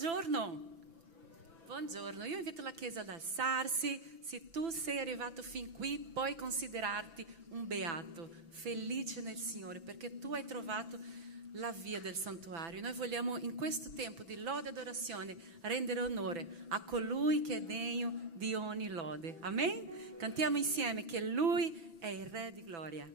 Buongiorno. Buongiorno, io invito la Chiesa ad alzarsi. Se tu sei arrivato fin qui, puoi considerarti un beato, felice nel Signore, perché tu hai trovato la via del santuario. Noi vogliamo in questo tempo di lode e adorazione rendere onore a colui che è degno di ogni lode. Amen? Cantiamo insieme che Lui è il Re di gloria.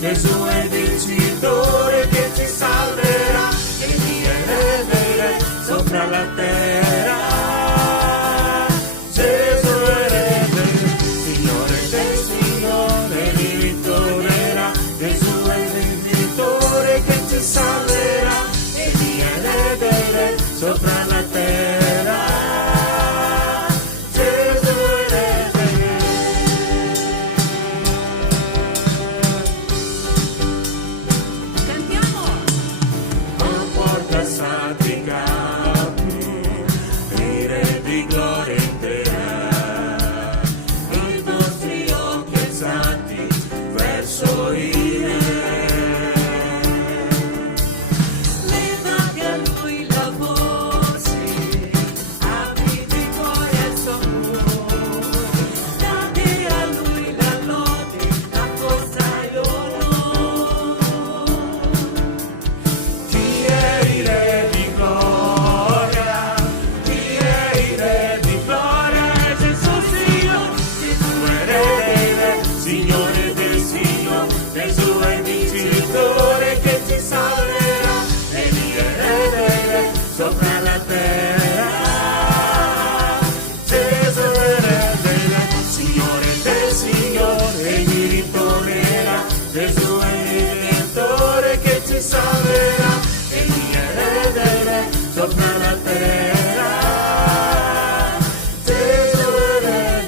Gesù è il vincitore che ci salverà, che ti erede sopra la terra. Gesù è erede, Signore del Signore, mi ritornerà. Gesù è il vincitore che ci salverà, che ti erede sopra la terra. Salverà e mi erede sopra la terra. Gesù è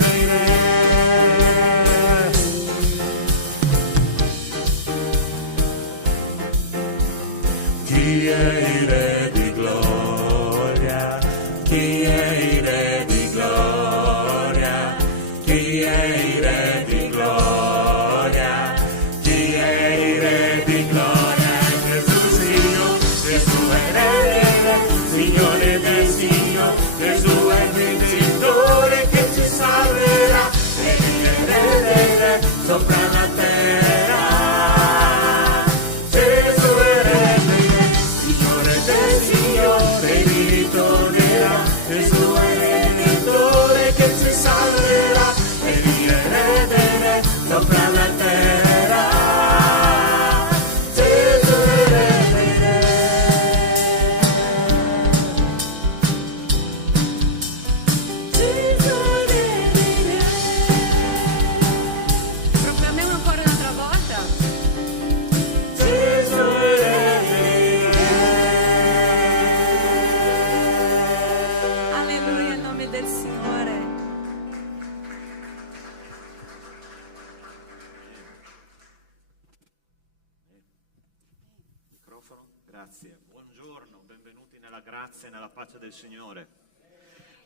chi è il Re di gloria? Chi è il Re di gloria? Chi è il Re di gloria? Chi è il Re di gloria? Signore del Signore, Gesù è il vincitore che ci salverà e mi erede sopra la terra. Gesù è erede, Signore del Signore, mi ritornerà. Gesù è il vincitore che ci salverà e mi erede sopra la terra. Grazie, buongiorno, benvenuti nella grazia e nella pace del Signore.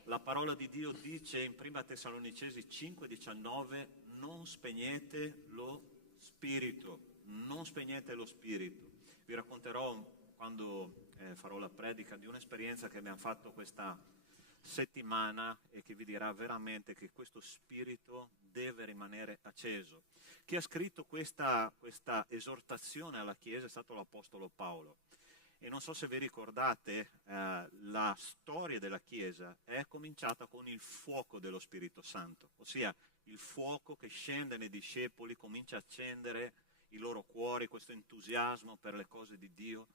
La parola di Dio dice in Prima Tessalonicesi 5,19: non spegnete lo spirito, non spegnete lo spirito. Vi racconterò, quando farò la predica, di un'esperienza che abbiamo fatto questa settimana e che vi dirà veramente che questo spirito deve rimanere acceso. Chi ha scritto questa esortazione alla Chiesa è stato l'Apostolo Paolo. E non so se vi ricordate, la storia della Chiesa è cominciata con il fuoco dello Spirito Santo, ossia il fuoco che scende nei discepoli, comincia a accendere i loro cuori, questo entusiasmo per le cose di Dio.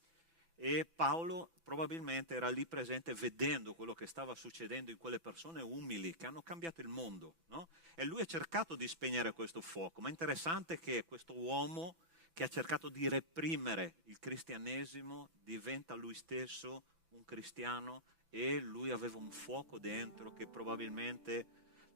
E Paolo probabilmente era lì presente vedendo quello che stava succedendo in quelle persone umili che hanno cambiato il mondo, no? E lui ha cercato di spegnere questo fuoco, ma è interessante che questo uomo che ha cercato di reprimere il cristianesimo diventa lui stesso un cristiano, e lui aveva un fuoco dentro che probabilmente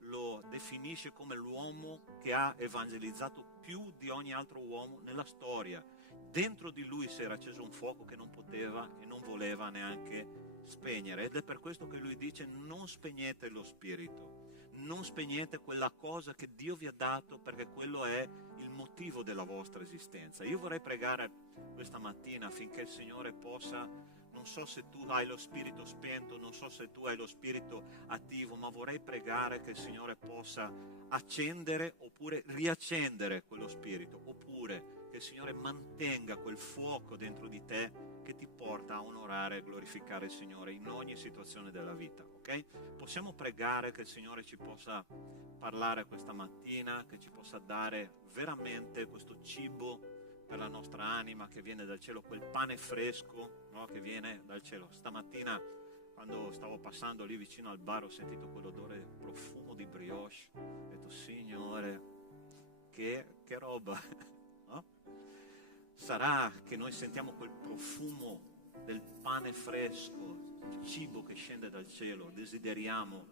lo definisce come l'uomo che ha evangelizzato più di ogni altro uomo nella storia. Dentro di lui si era acceso un fuoco che non poteva e non voleva neanche spegnere, ed è per questo che lui dice: non spegnete lo spirito, non spegnete quella cosa che Dio vi ha dato, perché quello è il motivo della vostra esistenza. Io vorrei pregare questa mattina affinché il Signore possa, non so se tu hai lo spirito spento, non so se tu hai lo spirito attivo, ma vorrei pregare che il Signore possa accendere oppure riaccendere quello spirito, oppure che il Signore mantenga quel fuoco dentro di te che ti porta a onorare e glorificare il Signore in ogni situazione della vita, ok? Possiamo pregare che il Signore ci possa parlare questa mattina, che ci possa dare veramente questo cibo per la nostra anima che viene dal cielo, quel pane fresco, no, che viene dal cielo. Stamattina, quando stavo passando lì vicino al bar, ho sentito quell'odore profumo di brioche. Ho detto: Signore, che roba, no? Sarà che noi sentiamo quel profumo del pane fresco, il cibo che scende dal cielo, desideriamo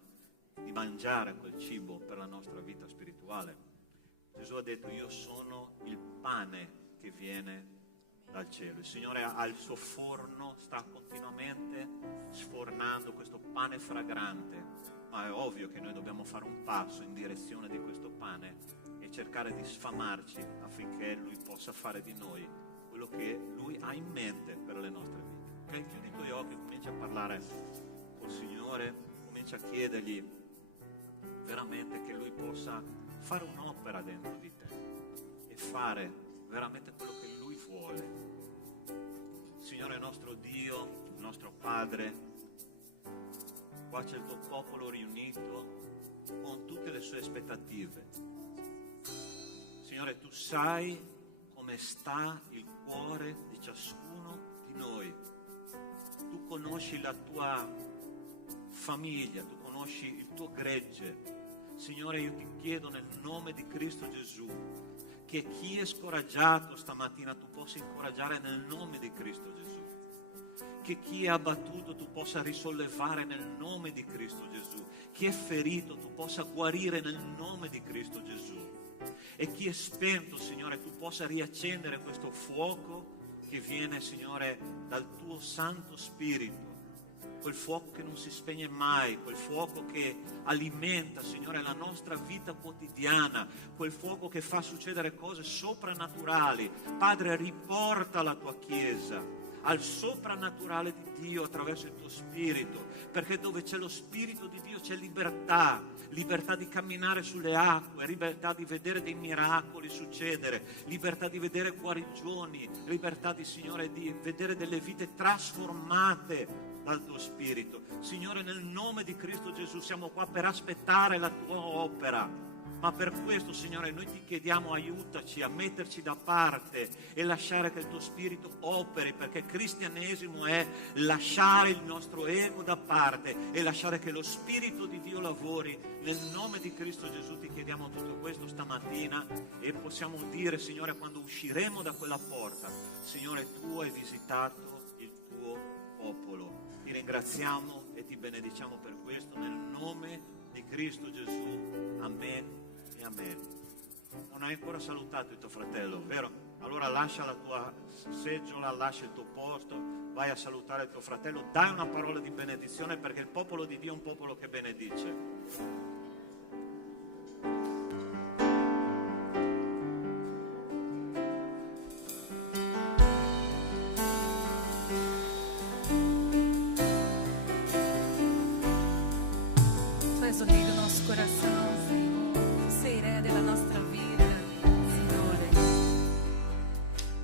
di mangiare quel cibo per la nostra vita spirituale. Gesù ha detto: io sono il pane che viene dal cielo. Il Signore ha il suo forno, sta continuamente sfornando questo pane fragrante, ma è ovvio che noi dobbiamo fare un passo in direzione di questo pane e cercare di sfamarci affinché Lui possa fare di noi quello che Lui ha in mente per le nostre vite. Ok? Chiudi i tuoi occhi, comincia a parlare col Signore, comincia a chiedergli veramente che Lui possa fare un'opera dentro di te e fare veramente quello che Lui vuole. Signore nostro Dio, nostro Padre, qua c'è il tuo popolo riunito con tutte le sue aspettative. Signore, tu sai come sta il cuore di ciascuno di noi. Tu conosci la tua famiglia, tu conosci il tuo gregge. Signore, io ti chiedo nel nome di Cristo Gesù che chi è scoraggiato stamattina tu possa incoraggiare nel nome di Cristo Gesù, che chi è abbattuto tu possa risollevare nel nome di Cristo Gesù, chi è ferito tu possa guarire nel nome di Cristo Gesù, e chi è spento, Signore, tu possa riaccendere questo fuoco che viene, Signore, dal tuo Santo Spirito, quel fuoco che non si spegne mai, quel fuoco che alimenta, Signore, la nostra vita quotidiana, quel fuoco che fa succedere cose soprannaturali. Padre, riporta la tua Chiesa al soprannaturale di Dio attraverso il tuo Spirito, perché dove c'è lo Spirito di Dio c'è libertà, libertà di camminare sulle acque, libertà di vedere dei miracoli succedere, libertà di vedere guarigioni, libertà di, Signore, di vedere delle vite trasformate dal tuo Spirito. Signore, nel nome di Cristo Gesù siamo qua per aspettare la tua opera, ma per questo, Signore, noi ti chiediamo: aiutaci a metterci da parte e lasciare che il tuo Spirito operi, perché cristianesimo è lasciare il nostro ego da parte e lasciare che lo Spirito di Dio lavori. Nel nome di Cristo Gesù ti chiediamo tutto questo stamattina, e possiamo dire, Signore, quando usciremo da quella porta: Signore, tu hai visitato il tuo popolo. Ti ringraziamo e ti benediciamo per questo, nel nome di Cristo Gesù. Amen e amen. Non hai ancora salutato il tuo fratello, vero? Allora lascia la tua seggiola, lascia il tuo posto, vai a salutare il tuo fratello, dai una parola di benedizione, perché il popolo di Dio è un popolo che benedice. coração, Senhor. Tu sei Re della nostra vita, Signore.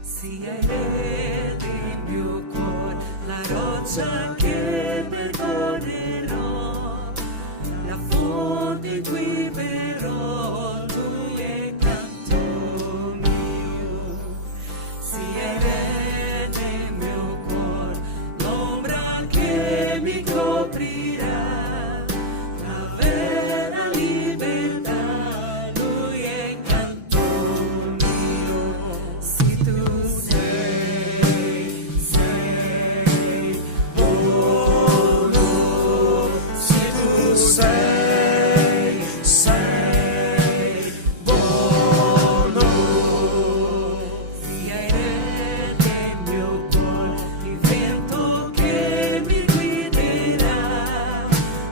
Sia Re del mio cuore, la roccia che percorrerò, la fonte qui verrò, tu è canto mio. Sia Re del mio cuore, l'ombra che mi coprirà, la vera libertà, lui è canto mio. Se tu sei buono, se tu sei buono, sia Re del mio cuore, il vento che mi guiderà,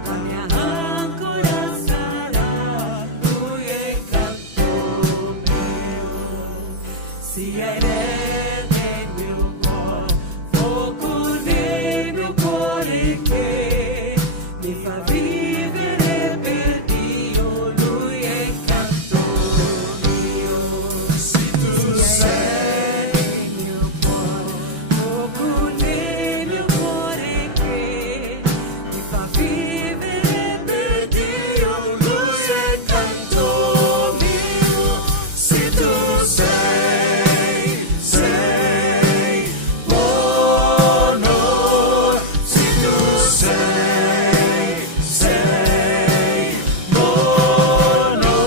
la mia ancora sarà, lui è canto mio. Sia Re del mio cuore, fuoco nel mio cuore che mi fa vivere per Dio, lui è canto mio. Se tu sei il mio cuore, fuoco nel mio cuore che mi fa vivere per Dio, lui è canto mio. Se tu sei buono, se tu sei buono,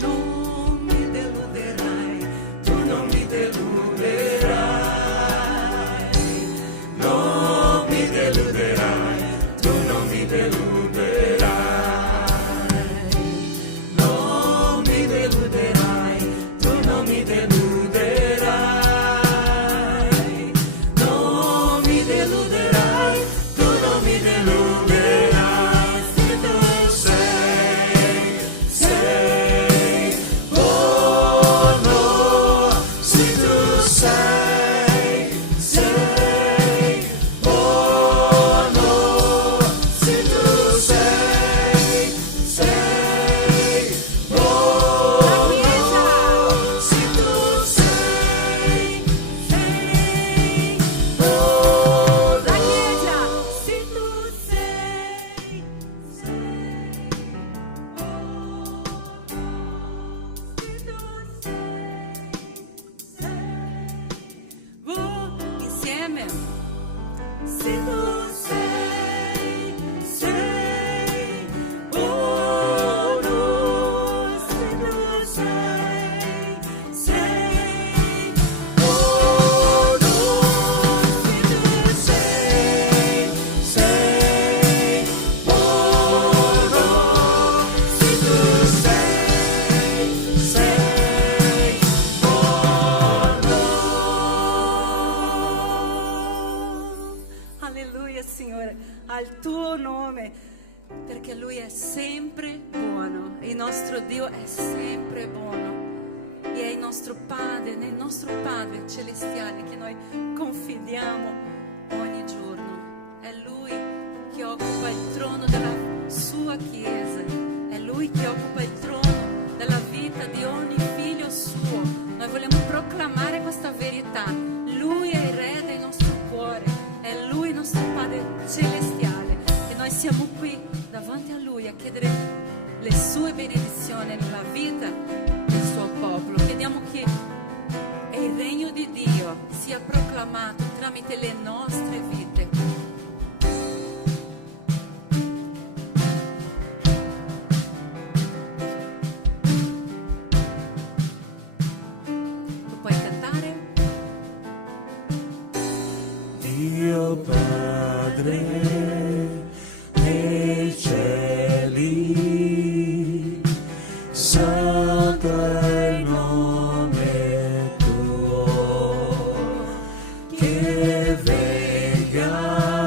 non mi deluderai, tu non mi deluderai, non mi deluderai, tu non mi deluderai, non mi deluderai, tu non mi deluderai, non mi deluderai, tu non mi deluderai. Se tu sei buono, se tu sei buono, se tu sei buono, se tu sei buono, La Chiesa, se tu sei buono, insieme. se tu sei buono, se tu sei buono, se tu sei buono, se tu sei buono. Alleluia, Signore, al tuo nome, perché Lui è sempre buono, il nostro Dio è sempre buono e è il nostro Padre, nel nostro Padre celestiale che noi confidiamo ogni giorno. È Lui che occupa il trono della sua Chiesa, è Lui che occupa il trono della vita di ogni figlio suo. Noi vogliamo proclamare questa verità. Lui è il Re del nostro cuore, è Lui il nostro Padre celestiale e noi siamo qui davanti a Lui a chiedere le sue benedizioni nella vita del suo popolo. Chiediamo che il regno di Dio sia proclamato tramite le nostre vite. Tu puoi cantare? Dio Padre nei cieli, santo è il nome tuo, che venga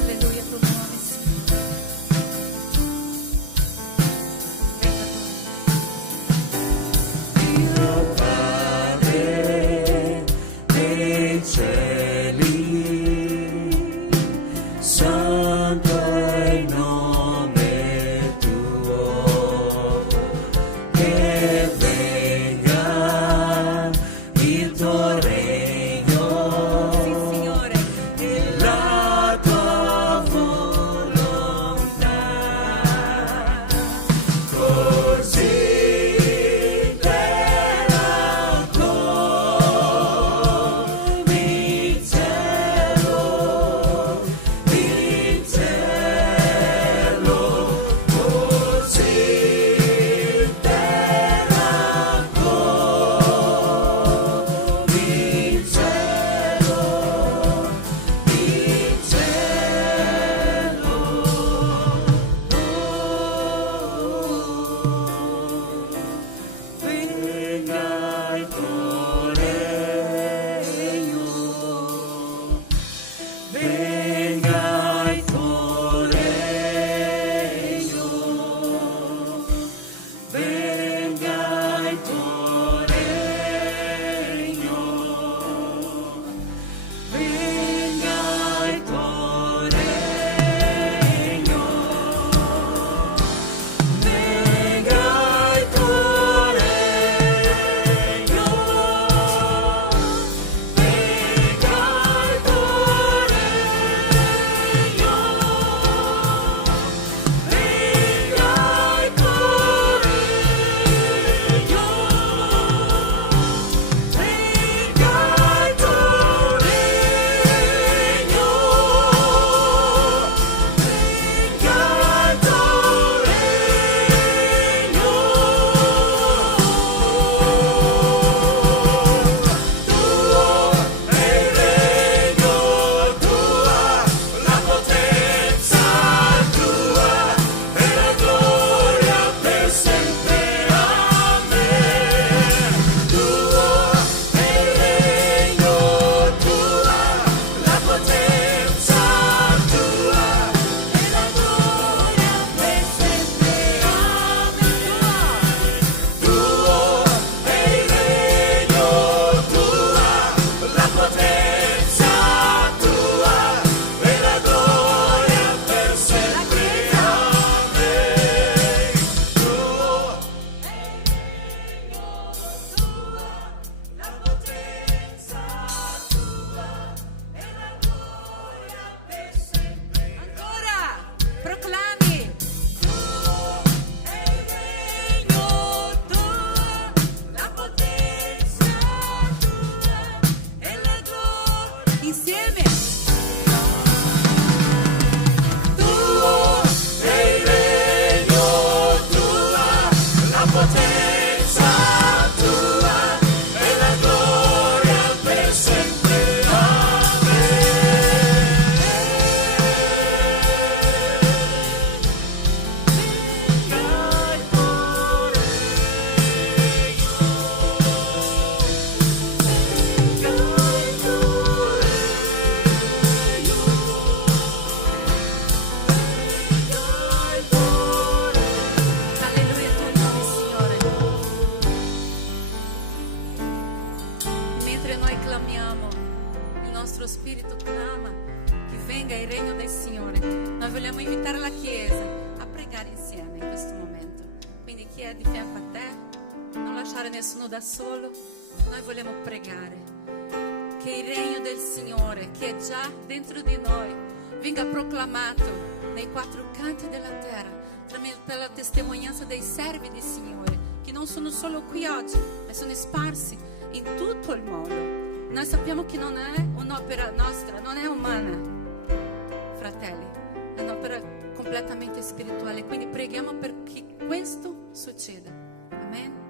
Alleluia, tuo nome, Signore. Dio Padre dei cieli, santo è il nome tuo, che venga il tuo regno, Sì, Signore. la tua volontà, così terra come in cielo, così terra come in cielo, venga il tuo regno, venga il tuo regno, venga il tuo regno, venga il tuo regno, venga il tuo regno, venga il tuo regno, venga il tuo regno, venga il tuo Spirito clama che venga il regno del Signore. Noi vogliamo invitare la Chiesa a pregare insieme in questo momento. Quindi chi è di fianco a te, non lasciare nessuno da solo. Noi vogliamo pregare che il regno del Signore, che è già dentro di noi, venga proclamato nei quattro canti della terra per la testimonianza dei servi del Signore, che non sono solo qui oggi, ma sono sparsi in tutto il mondo. Noi sappiamo che non è un'opera nostra, non è umana, fratelli, è un'opera completamente spirituale. Quindi preghiamo perché questo succeda. Amen.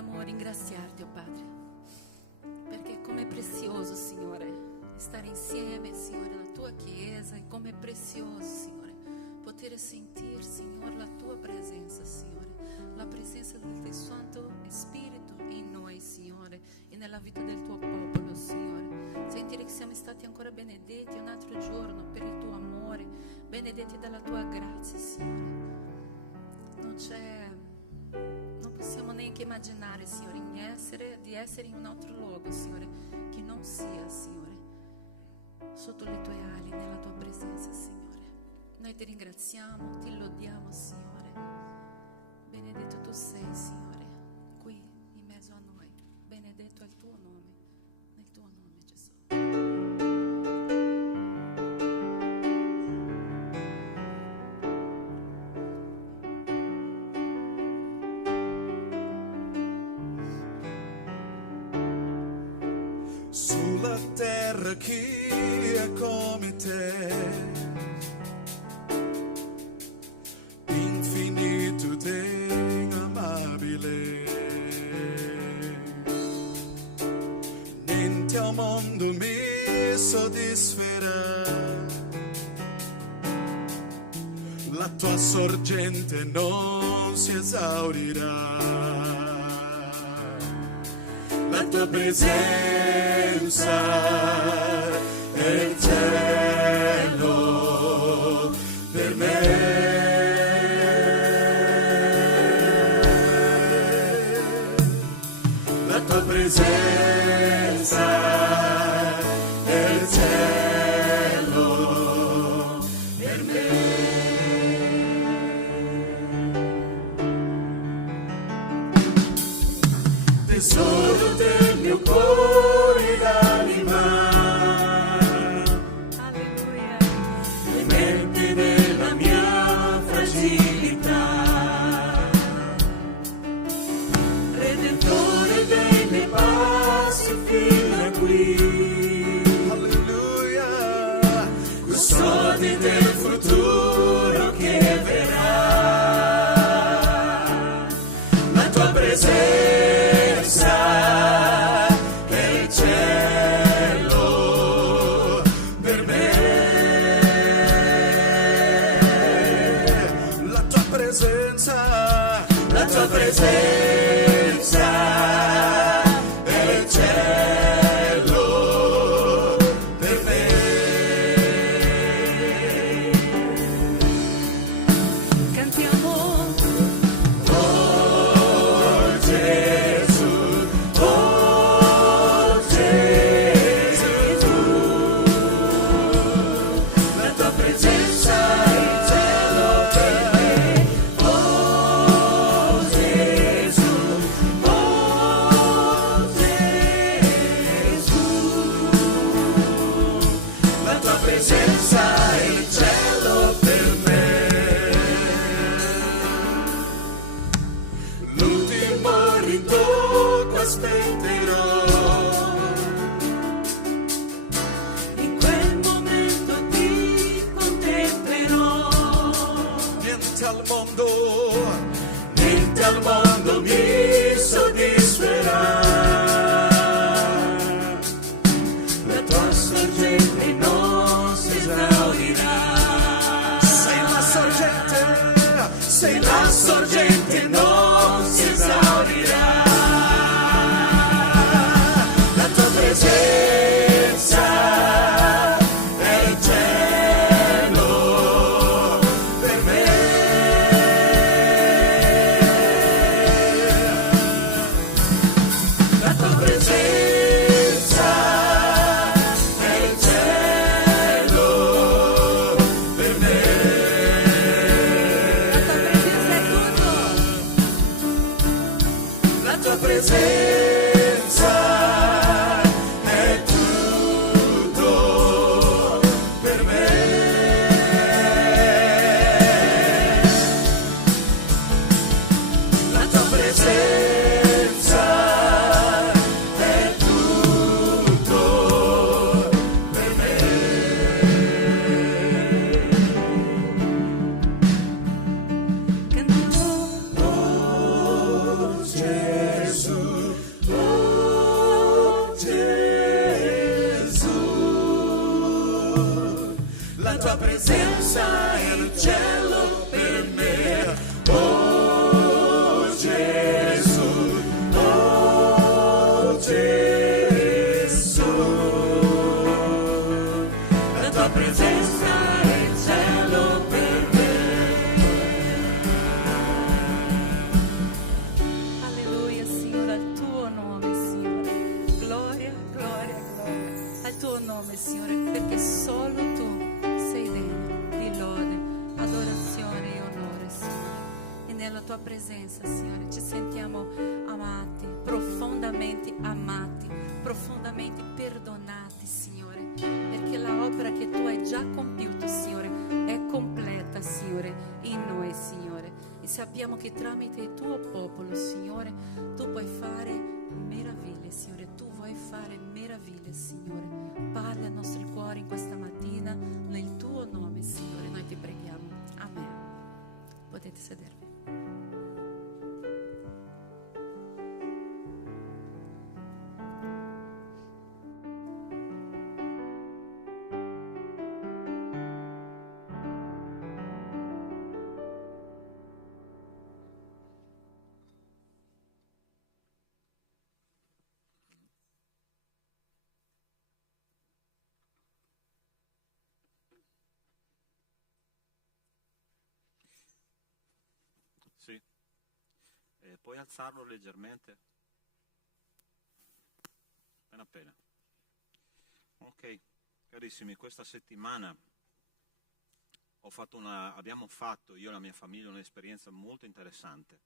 vogliamo ringraziarti, oh Padre, perché com'è prezioso, Signore, stare insieme, Signore, alla tua Chiesa, e com'è prezioso, Signore, poter sentire, Signore, la tua presenza, Signore, la presenza del tuo Santo Spirito in noi, Signore, e nella vita del tuo popolo, Signore. Sentire che siamo stati ancora benedetti un altro giorno per il tuo amore, benedetti dalla tua grazia, Signore. Non possiamo neanche immaginare, Signore, di essere in un altro luogo, Signore, che non sia, Signore, sotto le tue ali, nella tua presenza, Signore. Noi ti ringraziamo, ti lodiamo, Signore. Benedetto tu sei, Signore, qui in mezzo a noi. Benedetto è il tuo nome, nel tuo nome, Gesù. Sulla terra chi è come te, infinito ed amabile, niente al mondo mi soddisferà, la tua sorgente non si esaurirà. La tua presenza è il cielo per me. La tua presenza è il cielo per me. Tesoro del mio cuore e d'anima, Alleluia. clemente nella mia fragilità, redentore dei miei passi fino a qui. Alleluia. Custode del futuro che verrà. La tua presenza è il cielo per me. La tua presenza è il cielo per me. Cantiamo. Oh Gesù, oh Gesù, la tua presenza è il cielo per me. Oh Gesù, la tua presenza è il cielo per me. L'ultimo ritocco aspetterò, In quel momento ti contemplerò. niente al mondo mi soddisferà. La tua sorgente non si esaurirà. Sei la sorgente non si esaurirà. La tua presenza è il cielo per me. La tua presenza è il cielo per me. La tua presenza è tutto. La tua presenza è tutto per me. La tua presenza è tutto per me. Cantiamo. Oh Gesù, presenza è il cielo per me. Oh Gesù, oh Gesù, la tua presenza è il cielo per me. Alleluia, Signore, al tuo nome, Signore. Gloria, gloria, gloria al tuo nome, Signore, perché solo tu sei degno di lode, adorazione e onore, Signore. E nella tua presenza, Signore, ci sentiamo amati, profondamente perdonati, Signore, perché la opera che tu hai già compiuto, Signore, è completa, Signore, in noi, Signore. E sappiamo che tramite il tuo popolo, Signore, tu puoi fare meraviglie, Signore. Tu vuoi fare meraviglie, Signore. Parli al nostro cuore in questa mattina, nel tuo nome, Signore. Noi ti preghiamo. Amen. Potete sedervi. Sì. Puoi alzarlo leggermente? Appena appena. Ok, carissimi, questa settimana abbiamo fatto, io e la mia famiglia, un'esperienza molto interessante.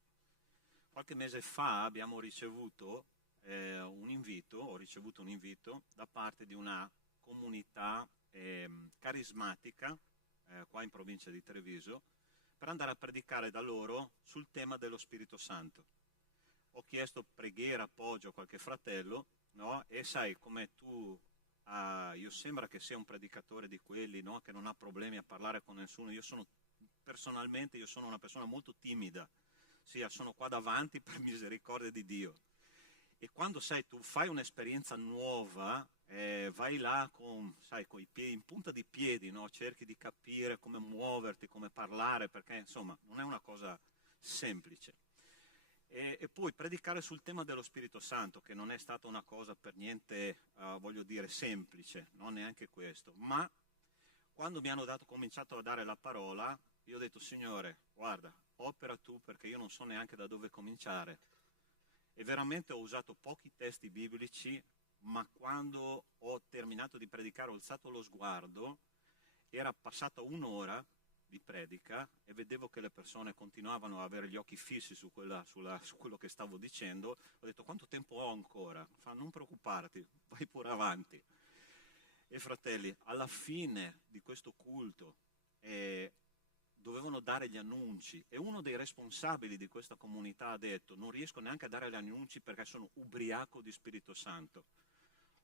Qualche mese fa abbiamo ricevuto ho ricevuto un invito da parte di una comunità carismatica qua in provincia di Treviso, per andare a predicare da loro sul tema dello Spirito Santo. Ho chiesto preghiera, appoggio a qualche fratello, no? E sai, come tu, io sembra che sia un predicatore di quelli, no? Che non ha problemi a parlare con nessuno. Personalmente io sono una persona molto timida, sì, sono qua davanti per misericordia di Dio. E quando, sai, tu fai un'esperienza nuova, vai là con i piedi, in punta di piedi, no? Cerchi di capire come muoverti, come parlare, perché insomma non è una cosa semplice. E poi predicare sul tema dello Spirito Santo, che non è stata una cosa per niente, voglio dire, semplice, non neanche questo. Ma quando mi hanno cominciato a dare la parola, io ho detto: Signore, guarda, opera tu, perché io non so neanche da dove cominciare. E veramente ho usato pochi testi biblici, ma quando ho terminato di predicare, ho alzato lo sguardo, era passata un'ora di predica e vedevo che le persone continuavano a avere gli occhi fissi su quello che stavo dicendo. Ho detto: quanto tempo ho ancora? Non preoccuparti, vai pure avanti. E fratelli, alla fine di questo culto dovevano dare gli annunci, e uno dei responsabili di questa comunità ha detto: non riesco neanche a dare gli annunci perché sono ubriaco di Spirito Santo.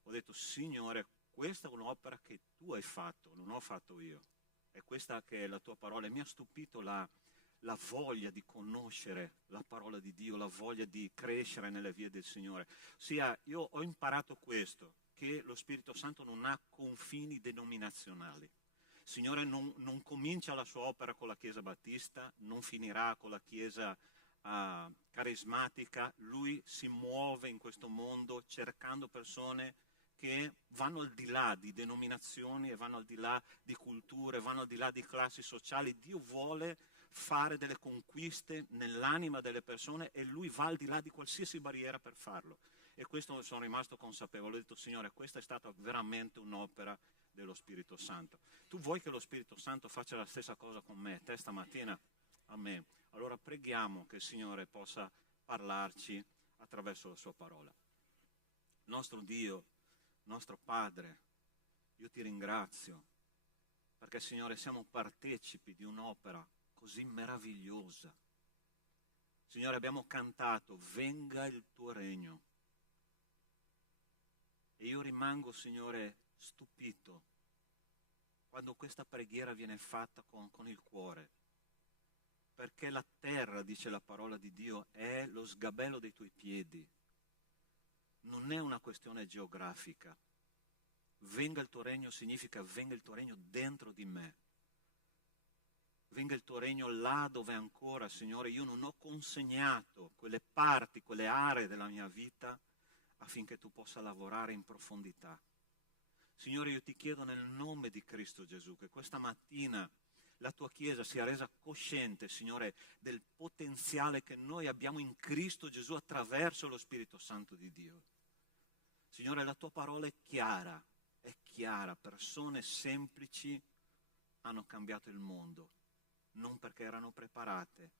Ho detto: Signore, questa è un'opera che tu hai fatto, non ho fatto io. È questa che è la tua parola. E mi ha stupito la voglia di conoscere la parola di Dio, la voglia di crescere nelle vie del Signore. Ossia, io ho imparato questo, che lo Spirito Santo non ha confini denominazionali. Il Signore non comincia la sua opera con la Chiesa Battista, non finirà con la Chiesa carismatica. Lui si muove in questo mondo cercando persone che vanno al di là di denominazioni e vanno al di là di culture, vanno al di là di classi sociali. Dio vuole fare delle conquiste nell'anima delle persone e Lui va al di là di qualsiasi barriera per farlo. E questo sono rimasto consapevole. Ho detto: Signore, questa è stata veramente un'opera dello Spirito Santo. Tu vuoi che lo Spirito Santo faccia la stessa cosa con me, te stamattina? Amen. Allora preghiamo che il Signore possa parlarci attraverso la sua parola. Nostro Dio, nostro Padre, io ti ringrazio perché, Signore, siamo partecipi di un'opera così meravigliosa. Signore, abbiamo cantato: venga il tuo regno. E io rimango, Signore, stupito quando questa preghiera viene fatta con il cuore, perché la terra, dice la parola di Dio, è lo sgabello dei tuoi piedi. Non è una questione geografica. Venga il tuo regno significa venga il tuo regno dentro di me. Venga il tuo regno là dove ancora, Signore, io non ho consegnato quelle parti, quelle aree della mia vita affinché tu possa lavorare in profondità. Signore, io ti chiedo nel nome di Cristo Gesù che questa mattina la tua Chiesa sia resa cosciente, Signore, del potenziale che noi abbiamo in Cristo Gesù attraverso lo Spirito Santo di Dio. Signore, la tua parola è chiara, persone semplici hanno cambiato il mondo, non perché erano preparate,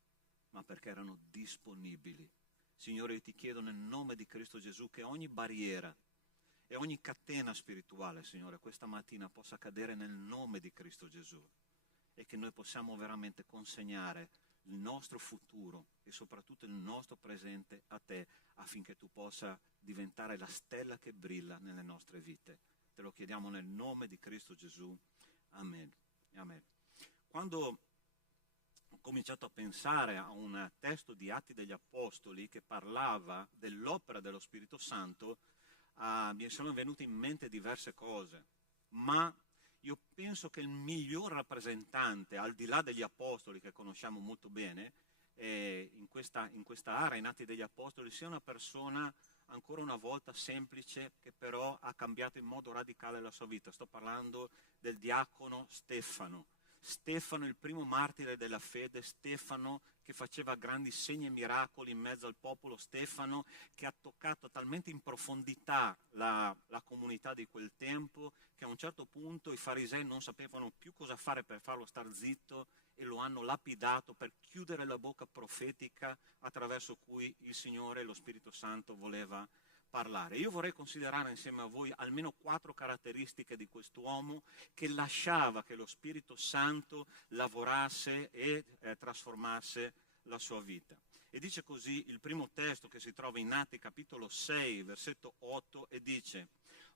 ma perché erano disponibili. Signore, io ti chiedo nel nome di Cristo Gesù che ogni barriera e ogni catena spirituale, Signore, questa mattina possa cadere nel nome di Cristo Gesù e che noi possiamo veramente consegnare il nostro futuro e soprattutto il nostro presente a te affinché tu possa diventare la stella che brilla nelle nostre vite. Te lo chiediamo nel nome di Cristo Gesù. Amen. Amen. Quando ho cominciato a pensare a un testo di Atti degli Apostoli che parlava dell'opera dello Spirito Santo, mi sono venute in mente diverse cose, ma io penso che il miglior rappresentante, al di là degli Apostoli che conosciamo molto bene, in questa area, in Atti degli Apostoli, sia una persona ancora una volta semplice che però ha cambiato in modo radicale la sua vita. Sto parlando del diacono Stefano. Stefano, il primo martire della fede, Stefano che faceva grandi segni e miracoli in mezzo al popolo, Stefano che ha toccato talmente in profondità la comunità di quel tempo che a un certo punto i farisei non sapevano più cosa fare per farlo star zitto e lo hanno lapidato per chiudere la bocca profetica attraverso cui il Signore, lo Spirito Santo, voleva parlare. Io vorrei considerare insieme a voi almeno 4 caratteristiche di quest'uomo che lasciava che lo Spirito Santo lavorasse e trasformasse la sua vita. E dice così il primo testo che si trova in Atti capitolo 6, versetto 8, e dice: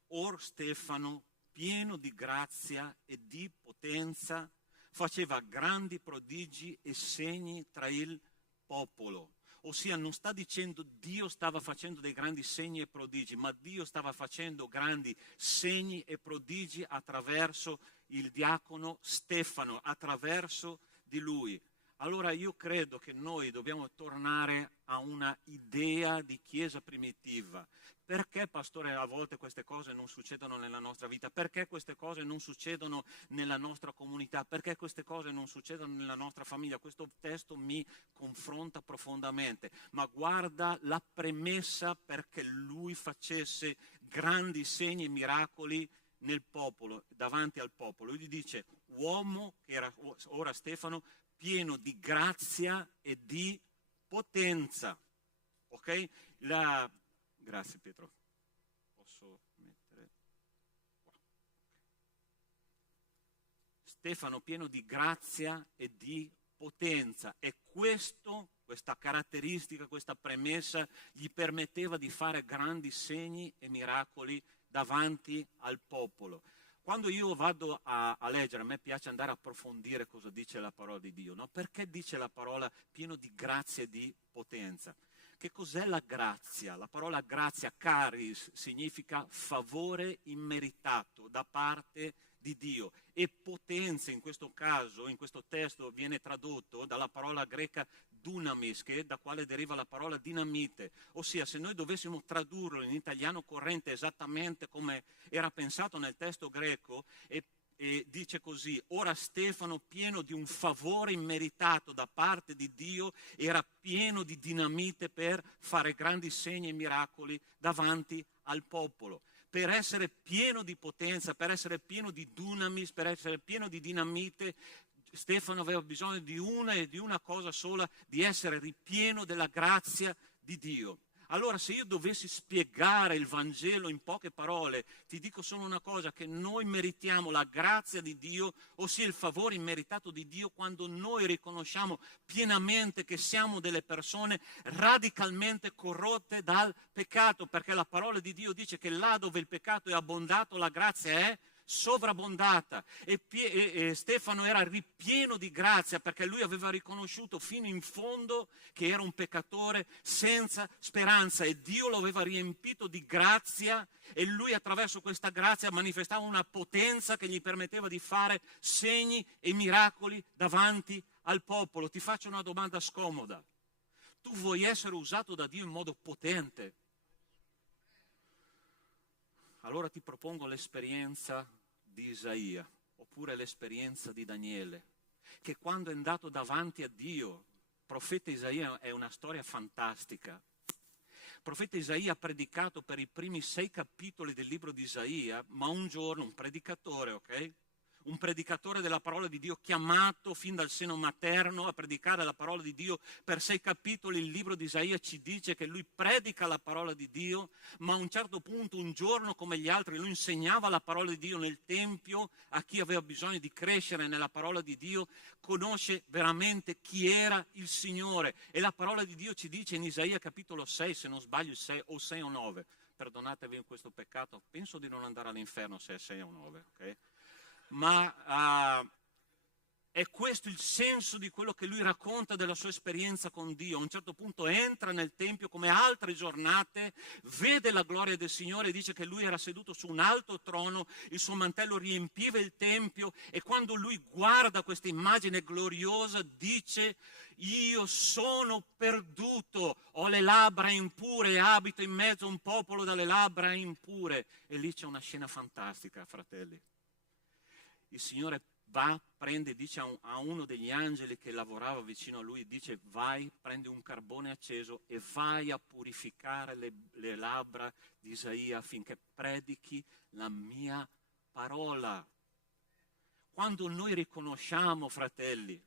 Or Stefano, pieno di grazia e di potenza, faceva grandi prodigi e segni tra il popolo. Ossia, non sta dicendo Dio stava facendo dei grandi segni e prodigi, ma Dio stava facendo grandi segni e prodigi attraverso il diacono Stefano, attraverso di lui. Allora io credo che noi dobbiamo tornare a una idea di chiesa primitiva. Perché, pastore, a volte queste cose non succedono nella nostra vita? Perché queste cose non succedono nella nostra comunità? Perché queste cose non succedono nella nostra famiglia? Questo testo mi confronta profondamente, ma guarda la premessa perché lui facesse grandi segni e miracoli nel popolo, davanti al popolo. Lui gli dice: uomo, che era ora Stefano, pieno di grazia e di potenza. Ok? Grazie Pietro. Posso mettere qua. Stefano pieno di grazia e di potenza. E questa caratteristica, questa premessa gli permetteva di fare grandi segni e miracoli davanti al popolo. Quando io vado a leggere, a me piace andare a approfondire cosa dice la parola di Dio, no? Perché dice la parola pieno di grazia e di potenza? Che cos'è la grazia? La parola grazia, charis, significa favore immeritato da parte di Dio, e potenza in questo caso, in questo testo, viene tradotto dalla parola greca dunamis, da quale deriva la parola dinamite. Ossia, se noi dovessimo tradurlo in italiano corrente esattamente come era pensato nel testo greco, e dice così: ora Stefano, pieno di un favore immeritato da parte di Dio, era pieno di dinamite per fare grandi segni e miracoli davanti al popolo. Per essere pieno di potenza, per essere pieno di dunamis, per essere pieno di dinamite, Stefano aveva bisogno di una cosa sola: di essere ripieno della grazia di Dio. Allora, se io dovessi spiegare il Vangelo in poche parole, ti dico solo una cosa: che noi meritiamo la grazia di Dio, ossia il favore immeritato di Dio, quando noi riconosciamo pienamente che siamo delle persone radicalmente corrotte dal peccato, perché la parola di Dio dice che là dove il peccato è abbondato, la grazia è sovrabbondata, e Stefano era ripieno di grazia perché lui aveva riconosciuto fino in fondo che era un peccatore senza speranza e Dio lo aveva riempito di grazia e lui attraverso questa grazia manifestava una potenza che gli permetteva di fare segni e miracoli davanti al popolo. Ti faccio una domanda scomoda: tu vuoi essere usato da Dio in modo potente? Allora ti propongo l'esperienza di Isaia, oppure l'esperienza di Daniele, che quando è andato davanti a Dio, il profeta Isaia è una storia fantastica. Il profeta Isaia ha predicato per i primi 6 capitoli del libro di Isaia, ma un giorno un predicatore, ok? Un predicatore della parola di Dio chiamato fin dal seno materno a predicare la parola di Dio per 6 capitoli. Il libro di Isaia ci dice che lui predica la parola di Dio, ma a un certo punto, un giorno come gli altri, lui insegnava la parola di Dio nel Tempio a chi aveva bisogno di crescere nella parola di Dio, conosce veramente chi era il Signore. E la parola di Dio ci dice in Isaia capitolo 6, se non sbaglio 6 o 9, perdonatevi questo peccato, penso di non andare all'inferno se è 6 o 9, ok? Ma è questo il senso di quello che lui racconta della sua esperienza con Dio. A un certo punto entra nel Tempio come altre giornate, vede la gloria del Signore e dice che lui era seduto su un alto trono, il suo mantello riempiva il Tempio e quando lui guarda questa immagine gloriosa dice: io sono perduto, ho le labbra impure e abito in mezzo a un popolo dalle labbra impure. E lì c'è una scena fantastica, fratelli. Il Signore va, prende, dice a uno degli angeli che lavorava vicino a lui, dice: vai, prendi un carbone acceso e vai a purificare le labbra di Isaia affinché predichi la mia parola. Quando noi riconosciamo, fratelli,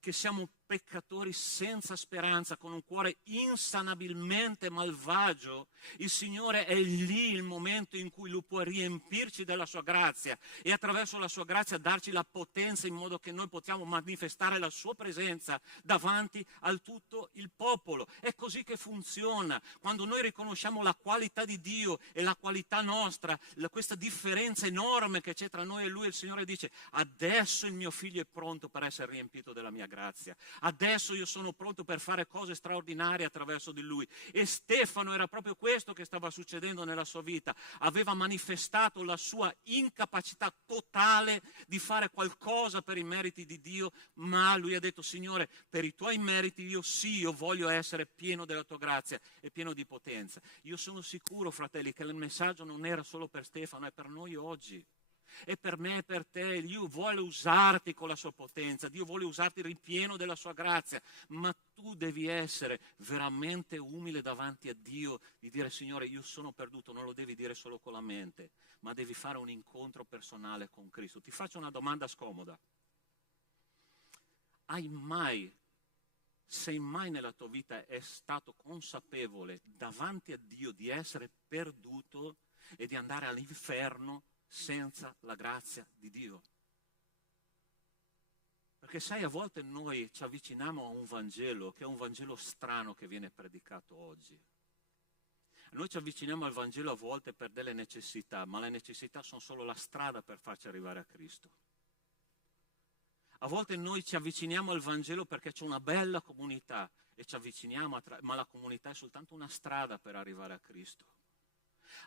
che siamo peccatori senza speranza, con un cuore insanabilmente malvagio, il Signore è lì il momento in cui Lui può riempirci della sua grazia e attraverso la sua grazia darci la potenza in modo che noi possiamo manifestare la sua presenza davanti al tutto il popolo. È così che funziona. Quando noi riconosciamo la qualità di Dio e la qualità nostra, questa differenza enorme che c'è tra noi e Lui, il Signore dice: adesso il mio figlio è pronto per essere riempito della mia grazia. Adesso io sono pronto per fare cose straordinarie attraverso di lui. E Stefano era proprio questo che stava succedendo nella sua vita. Aveva manifestato la sua incapacità totale di fare qualcosa per i meriti di Dio, ma lui ha detto: Signore, per i tuoi meriti io voglio essere pieno della tua grazia e pieno di potenza. Io sono sicuro, fratelli, che il messaggio non era solo per Stefano, è per noi oggi. E per me e per te. Dio vuole usarti con la sua potenza, Dio vuole usarti ripieno della sua grazia, ma tu devi essere veramente umile davanti a Dio, di dire: Signore, io sono perduto. Non lo devi dire solo con la mente, ma devi fare un incontro personale con Cristo. Ti faccio una domanda scomoda: sei mai nella tua vita è stato consapevole davanti a Dio di essere perduto e di andare all'inferno senza la grazia di Dio? Perché sai, a volte noi ci avviciniamo a un Vangelo che è un Vangelo strano che viene predicato oggi. Noi ci avviciniamo al Vangelo a volte per delle necessità, ma le necessità sono solo la strada per farci arrivare a Cristo. A volte noi ci avviciniamo al Vangelo perché c'è una bella comunità e ci avviciniamo, ma la comunità è soltanto una strada per arrivare a Cristo.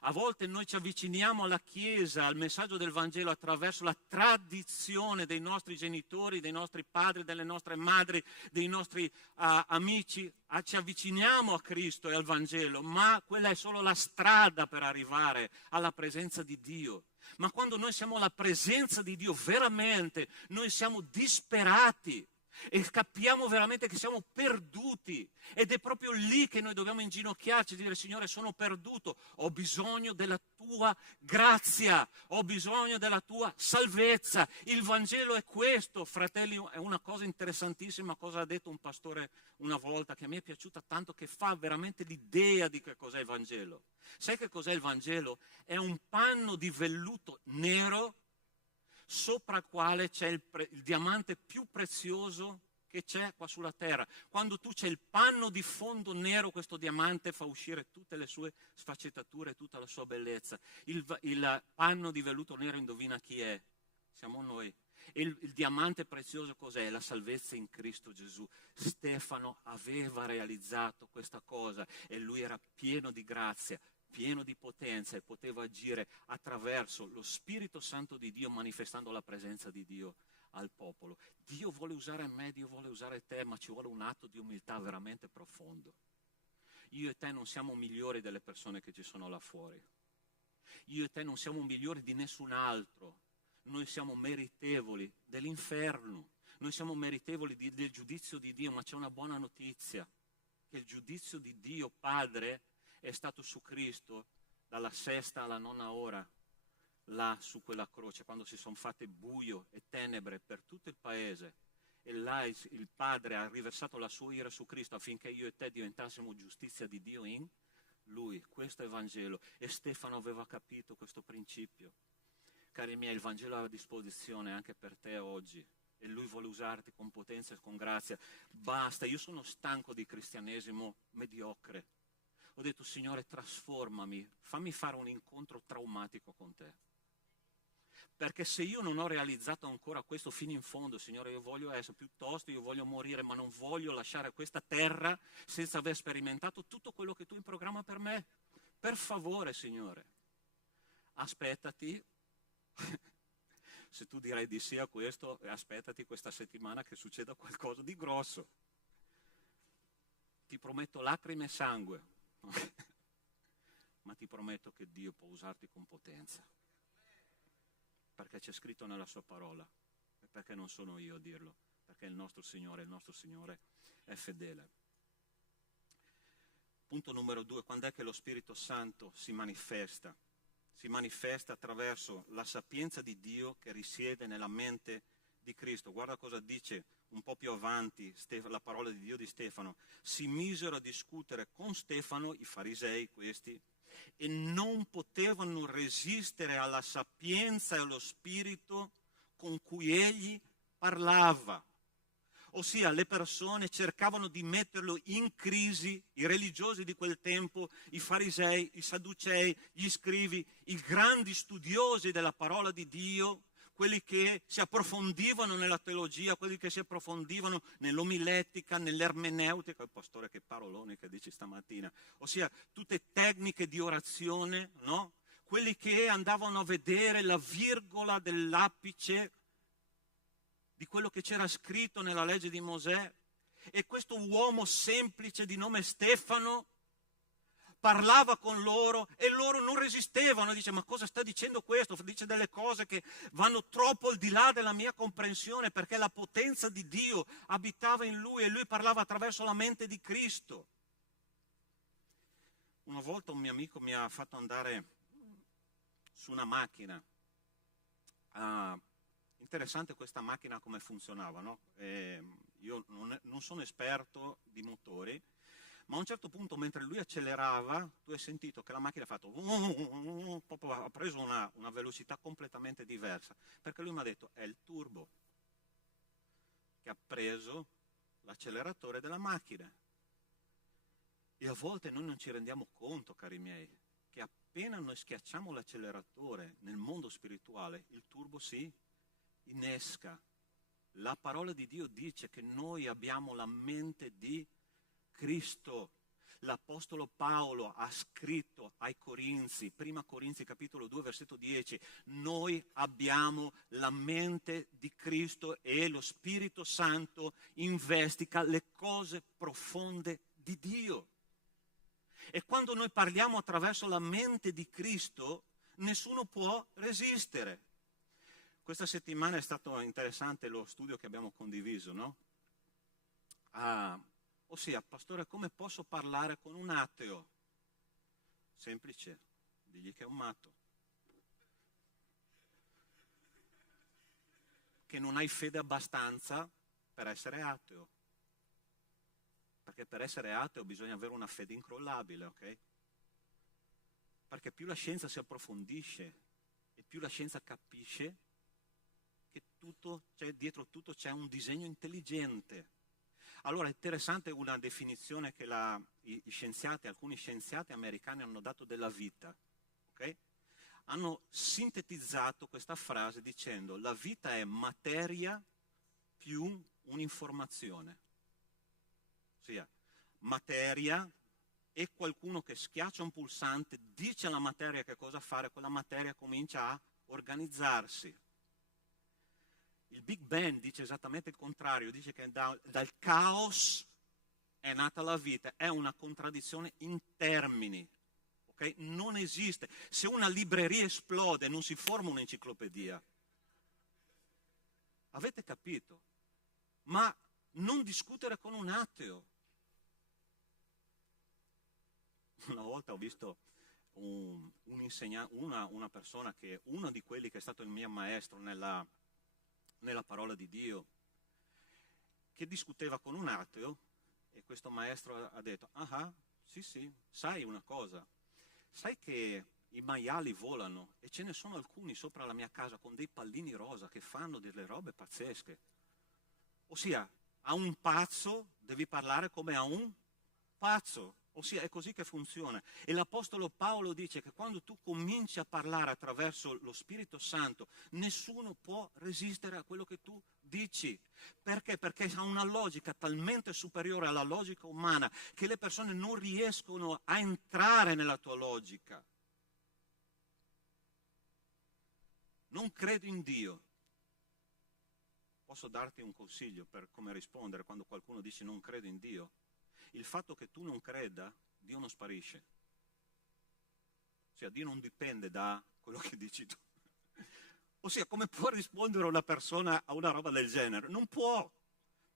A volte noi ci avviciniamo alla Chiesa, al messaggio del Vangelo attraverso la tradizione dei nostri genitori, dei nostri padri, delle nostre madri, dei nostri amici. Ci avviciniamo a Cristo e al Vangelo, ma quella è solo la strada per arrivare alla presenza di Dio. Ma quando noi siamo alla presenza di Dio veramente, noi siamo disperati. E capiamo veramente che siamo perduti ed è proprio lì che noi dobbiamo inginocchiarci e dire: Signore, sono perduto, ho bisogno della tua grazia, ho bisogno della tua salvezza. Il Vangelo è questo, fratelli. È una cosa interessantissima cosa ha detto un pastore una volta che mi è piaciuta tanto, che fa veramente l'idea di che cos'è il Vangelo. Sai che cos'è il Vangelo? È un panno di velluto nero sopra il quale c'è il diamante più prezioso che c'è qua sulla terra. Quando tu c'è il panno di fondo nero, questo diamante fa uscire tutte le sue sfaccettature, tutta la sua bellezza. Il panno di velluto nero, indovina chi è? Siamo noi. E il diamante prezioso cos'è? La salvezza in Cristo Gesù. Stefano aveva realizzato questa cosa e lui era pieno di grazia, pieno di potenza e poteva agire attraverso lo Spirito Santo di Dio, manifestando la presenza di Dio al popolo. Dio vuole usare me, Dio vuole usare te, ma ci vuole un atto di umiltà veramente profondo. Io e te non siamo migliori delle persone che ci sono là fuori. Io e te non siamo migliori di nessun altro. Noi siamo meritevoli dell'inferno. Noi siamo meritevoli del giudizio di Dio, ma c'è una buona notizia, che il giudizio di Dio Padre è stato su Cristo dalla 6ª alla 9ª ora, là su quella croce, quando si sono fatte buio e tenebre per tutto il paese. E là il Padre ha riversato la sua ira su Cristo affinché io e te diventassimo giustizia di Dio in Lui. Questo è il Vangelo. E Stefano aveva capito questo principio. Cari miei, il Vangelo è a disposizione anche per te oggi. E Lui vuole usarti con potenza e con grazia. Basta, io sono stanco di cristianesimo mediocre. Ho detto, Signore, trasformami, fammi fare un incontro traumatico con te. Perché se io non ho realizzato ancora questo fino in fondo, Signore, io voglio morire, ma non voglio lasciare questa terra senza aver sperimentato tutto quello che tu hai in programma per me. Per favore, Signore, aspettati. Se tu dirai di sì a questo, aspettati questa settimana che succeda qualcosa di grosso. Ti prometto lacrime e sangue, ma ti prometto che Dio può usarti con potenza. Perché c'è scritto nella sua parola, e perché non sono io a dirlo, perché il nostro Signore è fedele. Punto numero 2, quando è che lo Spirito Santo si manifesta? Si manifesta attraverso la sapienza di Dio che risiede nella mente di Cristo. Guarda cosa dice un po' più avanti la parola di Dio di Stefano. Si misero a discutere con Stefano, i farisei questi, e non potevano resistere alla sapienza e allo spirito con cui egli parlava. Ossia, le persone cercavano di metterlo in crisi, i religiosi di quel tempo, i farisei, i sadducei, gli scribi, i grandi studiosi della parola di Dio, quelli che si approfondivano nella teologia, quelli che si approfondivano nell'omiletica, nell'ermeneutica, il pastore che parolone che dici stamattina, ossia tutte tecniche di orazione, no? Quelli che andavano a vedere la virgola dell'apice di quello che c'era scritto nella legge di Mosè, e questo uomo semplice di nome Stefano parlava con loro e loro non resistevano. Dice, ma cosa sta dicendo questo? Dice delle cose che vanno troppo al di là della mia comprensione, perché la potenza di Dio abitava in lui e lui parlava attraverso la mente di Cristo. Una volta un mio amico mi ha fatto andare su una macchina. Interessante questa macchina come funzionava, no? Io non sono esperto di motori, ma a un certo punto mentre lui accelerava tu hai sentito che la macchina ha fatto ha preso una velocità completamente diversa, perché lui mi ha detto è il turbo che ha preso l'acceleratore della macchina. E a volte noi non ci rendiamo conto, cari miei, che appena noi schiacciamo l'acceleratore nel mondo spirituale il turbo si innesca. La parola di Dio dice che noi abbiamo la mente di Cristo. L'Apostolo Paolo ha scritto ai Corinzi, prima Corinzi capitolo 2 versetto 10, noi abbiamo la mente di Cristo e lo Spirito Santo investiga le cose profonde di Dio. E quando noi parliamo attraverso la mente di Cristo, nessuno può resistere. Questa settimana è stato interessante lo studio che abbiamo condiviso, no? Ossia, pastore, come posso parlare con un ateo? Semplice, digli che è un matto. Che non hai fede abbastanza per essere ateo. Perché per essere ateo bisogna avere una fede incrollabile, ok? Perché più la scienza si approfondisce e più la scienza capisce che dietro tutto c'è un disegno intelligente. Allora è interessante una definizione che alcuni scienziati americani hanno dato della vita, ok? Hanno sintetizzato questa frase dicendo: la vita è materia più un'informazione. Ossia, materia e qualcuno che schiaccia un pulsante, dice alla materia che cosa fare, quella materia comincia a organizzarsi. Il Big Bang dice esattamente il contrario, dice che dal caos è nata la vita, è una contraddizione in termini, ok? Non esiste. Se una libreria esplode non si forma un'enciclopedia. Avete capito? Ma non discutere con un ateo. Una volta ho visto una persona che, uno di quelli che è stato il mio maestro nella parola di Dio, che discuteva con un ateo, e questo maestro ha detto: sì, sai una cosa, sai che i maiali volano e ce ne sono alcuni sopra la mia casa con dei pallini rosa che fanno delle robe pazzesche. Ossia, a un pazzo devi parlare come a un pazzo. Ossia, è così che funziona. E l'Apostolo Paolo dice che quando tu cominci a parlare attraverso lo Spirito Santo, nessuno può resistere a quello che tu dici. Perché? Perché ha una logica talmente superiore alla logica umana che le persone non riescono a entrare nella tua logica. Non credo in Dio. Posso darti un consiglio per come rispondere quando qualcuno dice non credo in Dio? Il fatto che tu non creda, Dio non sparisce. Ossia, Dio non dipende da quello che dici tu. Ossia, come può rispondere una persona a una roba del genere? Non può.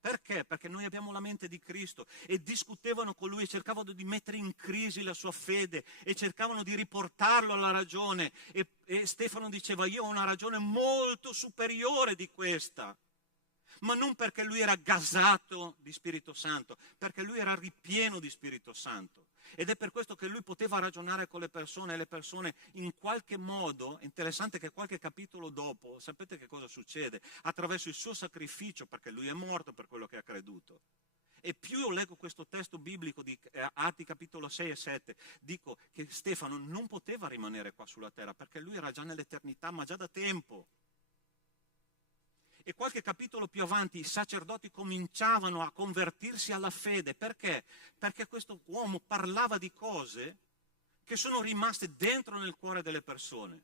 Perché? Perché noi abbiamo la mente di Cristo, e discutevano con lui, cercavano di mettere in crisi la sua fede e cercavano di riportarlo alla ragione. E Stefano diceva: io ho una ragione molto superiore di questa. Ma non perché lui era gasato di Spirito Santo, perché lui era ripieno di Spirito Santo. Ed è per questo che lui poteva ragionare con le persone, e le persone in qualche modo, è interessante che qualche capitolo dopo, sapete che cosa succede? Attraverso il suo sacrificio, perché lui è morto per quello che ha creduto. E più io leggo questo testo biblico di Atti capitolo 6 e 7, dico che Stefano non poteva rimanere qua sulla terra, perché lui era già nell'eternità, ma già da tempo. E qualche capitolo più avanti i sacerdoti cominciavano a convertirsi alla fede. Perché? Perché questo uomo parlava di cose che sono rimaste dentro nel cuore delle persone.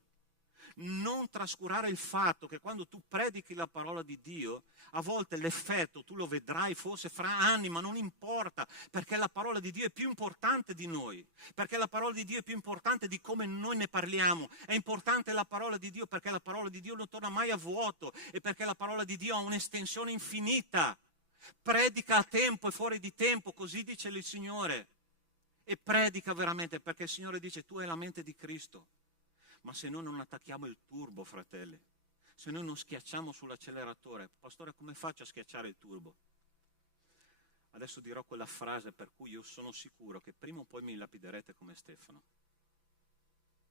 Non trascurare il fatto che quando tu predichi la parola di Dio, a volte l'effetto tu lo vedrai forse fra anni, ma non importa, perché la parola di Dio è più importante di noi, perché la parola di Dio è più importante di come noi ne parliamo. È importante la parola di Dio perché la parola di Dio non torna mai a vuoto, e perché la parola di Dio ha un'estensione infinita. Predica a tempo e fuori di tempo, così dice il Signore, e predica veramente, perché il Signore dice: tu hai la mente di Cristo. Ma se noi non attacchiamo il turbo, fratelli, se noi non schiacciamo sull'acceleratore, pastore, come faccio a schiacciare il turbo? Adesso dirò quella frase per cui io sono sicuro che prima o poi mi lapiderete come Stefano,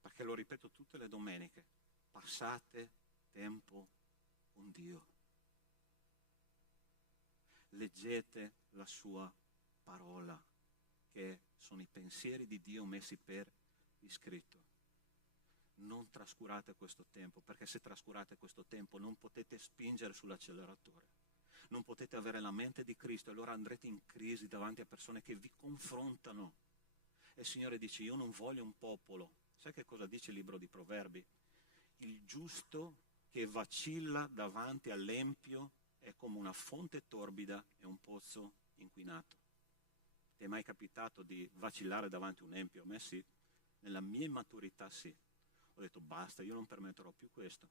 perché lo ripeto tutte le domeniche: passate tempo con Dio, leggete la sua parola, che sono i pensieri di Dio messi per iscritto. Non trascurate questo tempo, perché se trascurate questo tempo non potete spingere sull'acceleratore, non potete avere la mente di Cristo, e allora andrete in crisi davanti a persone che vi confrontano. E il Signore dice: io non voglio un popolo. Sai che cosa dice il libro di Proverbi? Il giusto che vacilla davanti all'empio è come una fonte torbida e un pozzo inquinato. Ti è mai capitato di vacillare davanti a un empio? A me sì, nella mia immaturità sì. Ho detto: basta, io non permetterò più questo,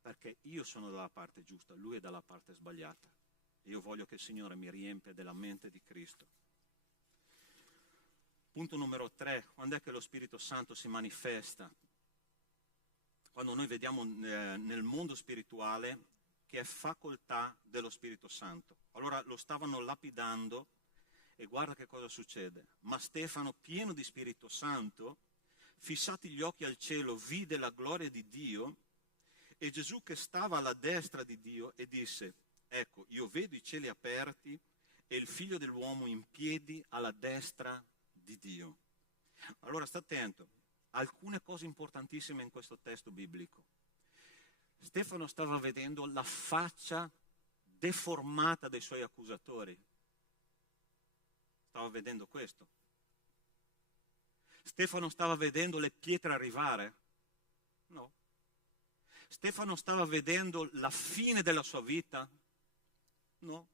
perché io sono dalla parte giusta, lui è dalla parte sbagliata. Io voglio che il Signore mi riempia della mente di Cristo. Punto numero 3, quando è che lo Spirito Santo si manifesta? Quando noi vediamo nel mondo spirituale che è facoltà dello Spirito Santo. Allora lo stavano lapidando, e guarda che cosa succede. Ma Stefano, pieno di Spirito Santo, fissati gli occhi al cielo, vide la gloria di Dio e Gesù che stava alla destra di Dio, e disse: ecco, io vedo i cieli aperti e il Figlio dell'uomo in piedi alla destra di Dio. Allora sta attento, alcune cose importantissime in questo testo biblico. Stefano stava vedendo la faccia deformata dei suoi accusatori. Stava vedendo questo. Stefano stava vedendo le pietre arrivare? No. Stefano stava vedendo la fine della sua vita? No.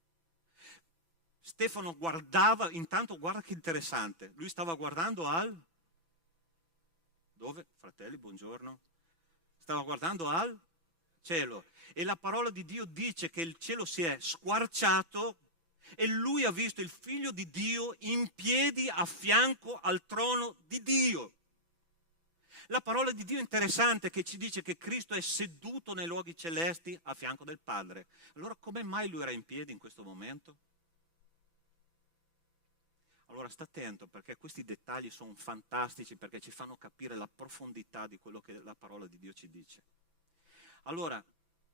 Stefano guardava, intanto guarda che interessante, lui stava guardando al... Dove? Fratelli, buongiorno. Stava guardando al cielo. E la parola di Dio dice che il cielo si è squarciato e lui ha visto il Figlio di Dio in piedi a fianco al trono di Dio. La parola di Dio è interessante, che ci dice che Cristo è seduto nei luoghi celesti a fianco del Padre. Allora come mai lui era in piedi in questo momento? Allora sta attento, perché questi dettagli sono fantastici, perché ci fanno capire la profondità di quello che la parola di Dio ci dice. Allora,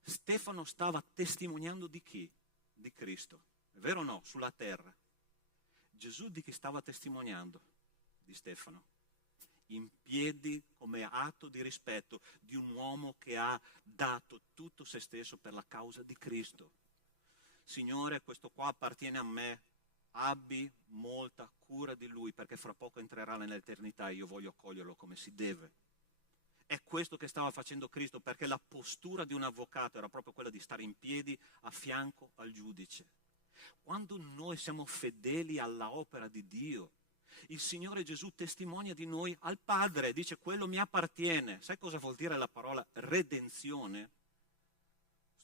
Stefano stava testimoniando di chi? Di Cristo. È vero o no? Sulla terra. Gesù di chi stava testimoniando? Di Stefano. In piedi come atto di rispetto di un uomo che ha dato tutto se stesso per la causa di Cristo. Signore, questo qua appartiene a me, abbi molta cura di lui, perché fra poco entrerà nell'eternità e io voglio accoglierlo come si deve. È questo che stava facendo Cristo, perché la postura di un avvocato era proprio quella di stare in piedi a fianco al giudice. Quando noi siamo fedeli alla opera di Dio, il Signore Gesù testimonia di noi al Padre, dice quello mi appartiene. Sai cosa vuol dire la parola redenzione?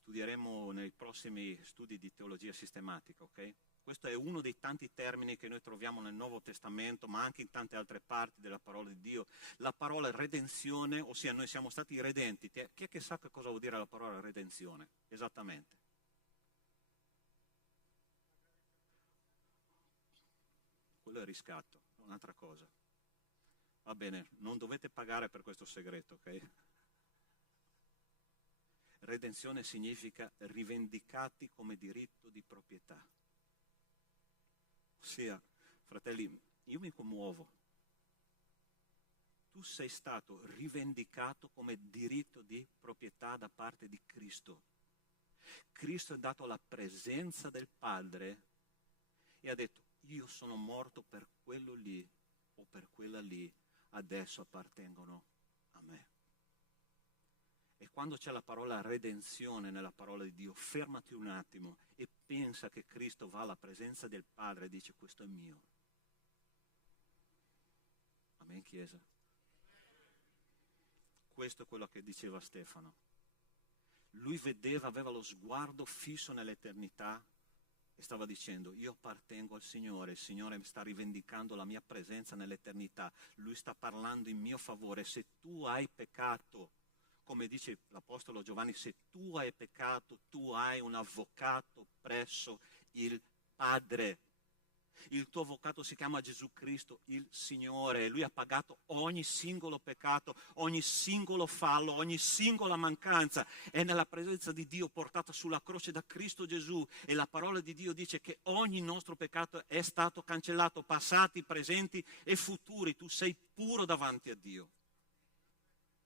Studieremo nei prossimi studi di teologia sistematica, ok? Questo è uno dei tanti termini che noi troviamo nel Nuovo Testamento, ma anche in tante altre parti della parola di Dio. La parola redenzione, ossia noi siamo stati redenti. Chi è che sa che cosa vuol dire la parola redenzione? Esattamente. Quello è riscatto, è un'altra cosa. Va bene, non dovete pagare per questo segreto, ok? Redenzione significa rivendicati come diritto di proprietà. Ossia, fratelli, io mi commuovo. Tu sei stato rivendicato come diritto di proprietà da parte di Cristo. Cristo è andato alla presenza del Padre e ha detto, io sono morto per quello lì o per quella lì, adesso appartengono a me. E quando c'è la parola redenzione nella parola di Dio, fermati un attimo e pensa che Cristo va alla presenza del Padre e dice questo è mio. Amen, Chiesa? Questo è quello che diceva Stefano. Lui vedeva, aveva lo sguardo fisso nell'eternità e stava dicendo io appartengo al Signore, il Signore sta rivendicando la mia presenza nell'eternità, Lui sta parlando in mio favore. Se tu hai peccato, come dice l'Apostolo Giovanni, se tu hai peccato, tu hai un avvocato presso il Padre. Il tuo avvocato si chiama Gesù Cristo, il Signore. Lui ha pagato ogni singolo peccato, ogni singolo fallo, ogni singola mancanza. È nella presenza di Dio portata sulla croce da Cristo Gesù. E la parola di Dio dice che ogni nostro peccato è stato cancellato, passati, presenti e futuri. Tu sei puro davanti a Dio.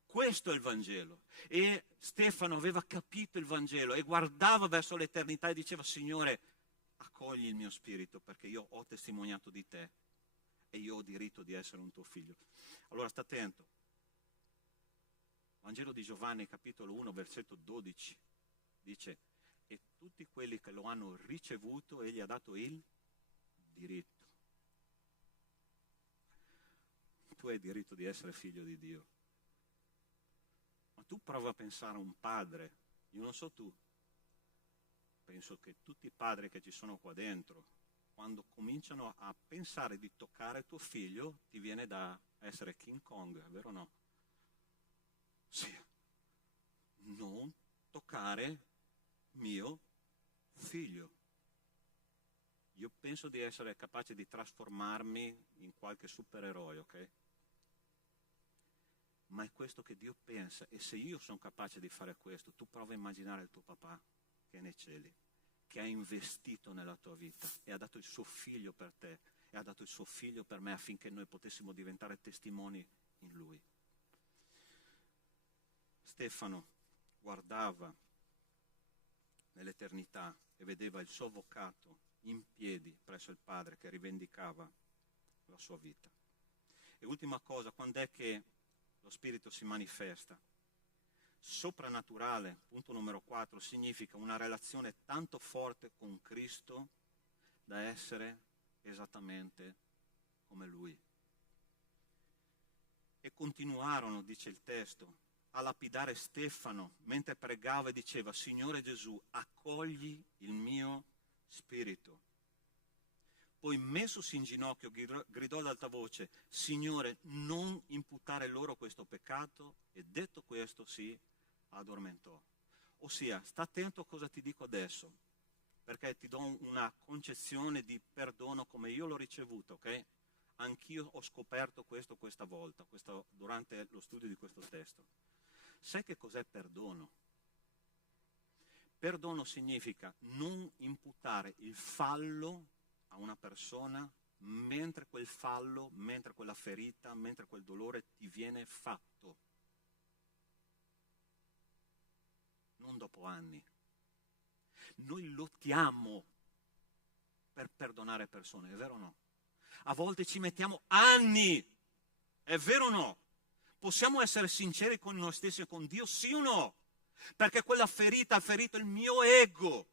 Questo è il Vangelo. E Stefano aveva capito il Vangelo e guardava verso l'eternità e diceva Signore, accogli il mio spirito perché io ho testimoniato di te e io ho diritto di essere un tuo figlio. Allora sta attento. Vangelo di Giovanni capitolo 1 versetto 12 dice e tutti quelli che lo hanno ricevuto egli ha dato il diritto. Tu hai il diritto di essere figlio di Dio. Ma tu prova a pensare a un padre, io non so tu, penso che tutti i padri che ci sono qua dentro, quando cominciano a pensare di toccare tuo figlio, ti viene da essere King Kong, vero o no? Sì. Non toccare mio figlio. Io penso di essere capace di trasformarmi in qualche supereroe, ok? Ma è questo che Dio pensa. E se io sono capace di fare questo, tu prova a immaginare il tuo papà che è nei cieli, che ha investito nella tua vita e ha dato il suo figlio per te e ha dato il suo figlio per me affinché noi potessimo diventare testimoni in lui. Stefano guardava nell'eternità e vedeva il suo avvocato in piedi presso il Padre che rivendicava la sua vita. E ultima cosa, quando è che lo Spirito si manifesta? Soprannaturale, punto numero 4, significa una relazione tanto forte con Cristo da essere esattamente come Lui. E continuarono, dice il testo, a lapidare Stefano mentre pregava e diceva: Signore Gesù, accogli il mio spirito. Poi, messosi in ginocchio, gridò ad alta voce: Signore, non imputare loro questo peccato, e detto questo si addormentò. Ossia, sta attento a cosa ti dico adesso, perché ti do una concezione di perdono come io l'ho ricevuto, ok? Anch'io ho scoperto questo questa volta, durante lo studio di questo testo. Sai che cos'è perdono? Perdono significa non imputare il fallo a una persona mentre quel fallo, mentre quella ferita, mentre quel dolore ti viene fatto. Non dopo anni. Noi lottiamo per perdonare persone, è vero o no? A volte ci mettiamo anni, è vero o no? Possiamo essere sinceri con noi stessi e con Dio, sì o no? Perché quella ferita ha ferito il mio ego.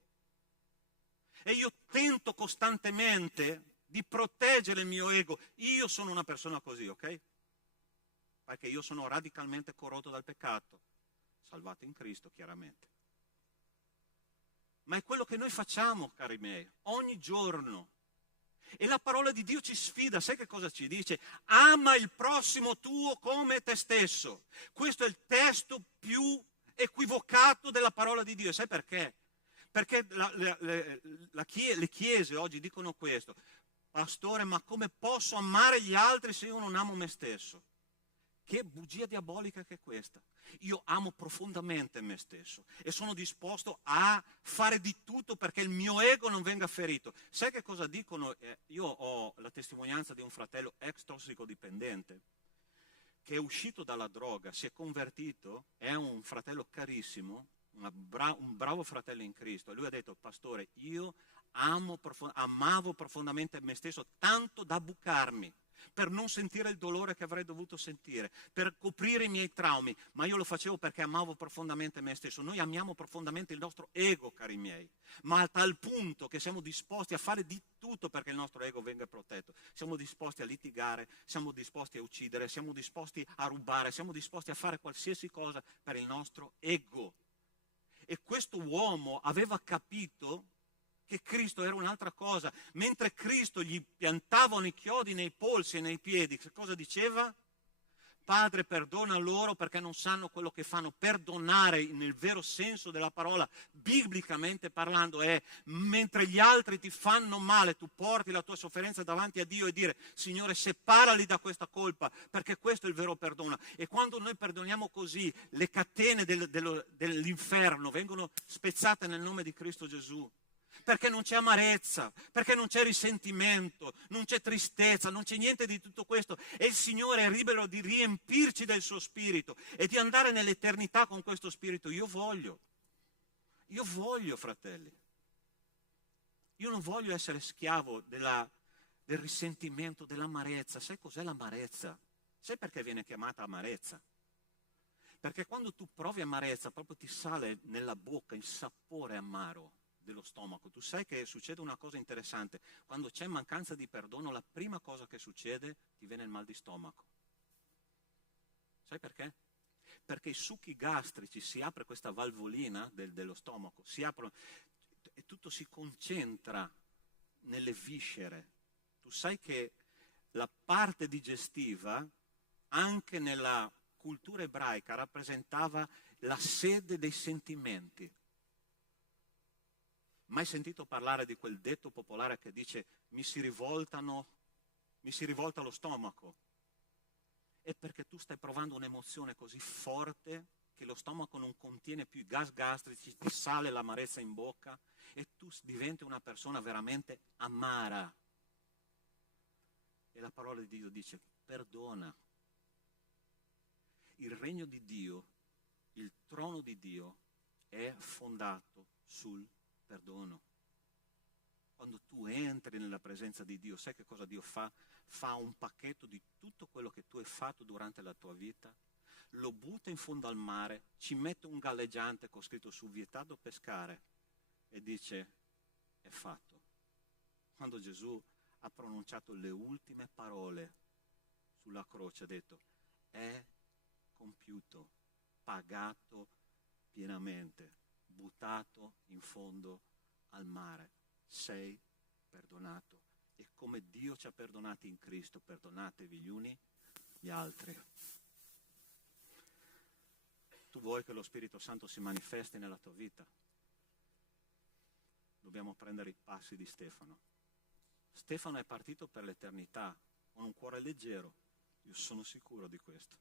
E io tento costantemente di proteggere il mio ego. Io sono una persona così, ok? Perché io sono radicalmente corrotto dal peccato, salvato in Cristo, chiaramente. Ma è quello che noi facciamo, cari miei, ogni giorno. E la parola di Dio ci sfida, sai che cosa ci dice? Ama il prossimo tuo come te stesso. Questo è il testo più equivocato della parola di Dio. Sai perché? Perché le chiese oggi dicono questo: pastore, ma come posso amare gli altri se io non amo me stesso? Che bugia diabolica che è questa. Io amo profondamente me stesso e sono disposto a fare di tutto perché il mio ego non venga ferito. Sai che cosa dicono? Io ho la testimonianza di un fratello ex tossicodipendente che è uscito dalla droga, si è convertito, è un fratello carissimo, un bravo fratello in Cristo. E lui ha detto: pastore, io amavo profondamente me stesso, tanto da bucarmi per non sentire il dolore che avrei dovuto sentire, per coprire i miei traumi, ma io lo facevo perché amavo profondamente me stesso. Noi amiamo profondamente il nostro ego, cari miei, ma a tal punto che siamo disposti a fare di tutto perché il nostro ego venga protetto. Siamo disposti a litigare, siamo disposti a uccidere, siamo disposti a rubare, siamo disposti a fare qualsiasi cosa per il nostro ego. E questo uomo aveva capito che Cristo era un'altra cosa. Mentre Cristo gli piantavano i chiodi nei polsi e nei piedi, che cosa diceva? Padre, perdona loro perché non sanno quello che fanno. Perdonare nel vero senso della parola, biblicamente parlando, è mentre gli altri ti fanno male, tu porti la tua sofferenza davanti a Dio e dire: Signore, separali da questa colpa, perché questo è il vero perdono. E quando noi perdoniamo così, le catene dell'inferno vengono spezzate nel nome di Cristo Gesù. Perché non c'è amarezza, perché non c'è risentimento, non c'è tristezza, non c'è niente di tutto questo. E il Signore è libero di riempirci del suo spirito e di andare nell'eternità con questo spirito. Io voglio, fratelli. Io non voglio essere schiavo del risentimento, dell'amarezza. Sai cos'è l'amarezza? Sai perché viene chiamata amarezza? Perché quando tu provi amarezza, proprio ti sale nella bocca il sapore amaro dello stomaco. Tu sai che succede una cosa interessante: quando c'è mancanza di perdono, la prima cosa che succede, ti viene il mal di stomaco. Sai perché? Perché i succhi gastrici, si apre questa valvolina dello stomaco, si aprono e tutto si concentra nelle viscere. Tu sai che la parte digestiva, anche nella cultura ebraica, rappresentava la sede dei sentimenti. Mai sentito parlare di quel detto popolare che dice: mi si rivolta lo stomaco? È perché tu stai provando un'emozione così forte che lo stomaco non contiene più i gas gastrici, ti sale l'amarezza in bocca e tu diventi una persona veramente amara. E la parola di Dio dice: perdona. Il regno di Dio, il trono di Dio è fondato sul perdono. Quando tu entri nella presenza di Dio, sai che cosa Dio fa? Fa un pacchetto di tutto quello che tu hai fatto durante la tua vita, lo butta in fondo al mare, ci mette un galleggiante con scritto su vietato pescare e dice: è fatto. Quando Gesù ha pronunciato le ultime parole sulla croce, ha detto: è compiuto, pagato pienamente, buttato in fondo al mare. Sei perdonato. E come Dio ci ha perdonati in Cristo, perdonatevi gli uni gli altri. Tu vuoi che lo Spirito Santo si manifesti nella tua vita? Dobbiamo prendere i passi di Stefano. Stefano è partito per l'eternità con un cuore leggero, io sono sicuro di questo.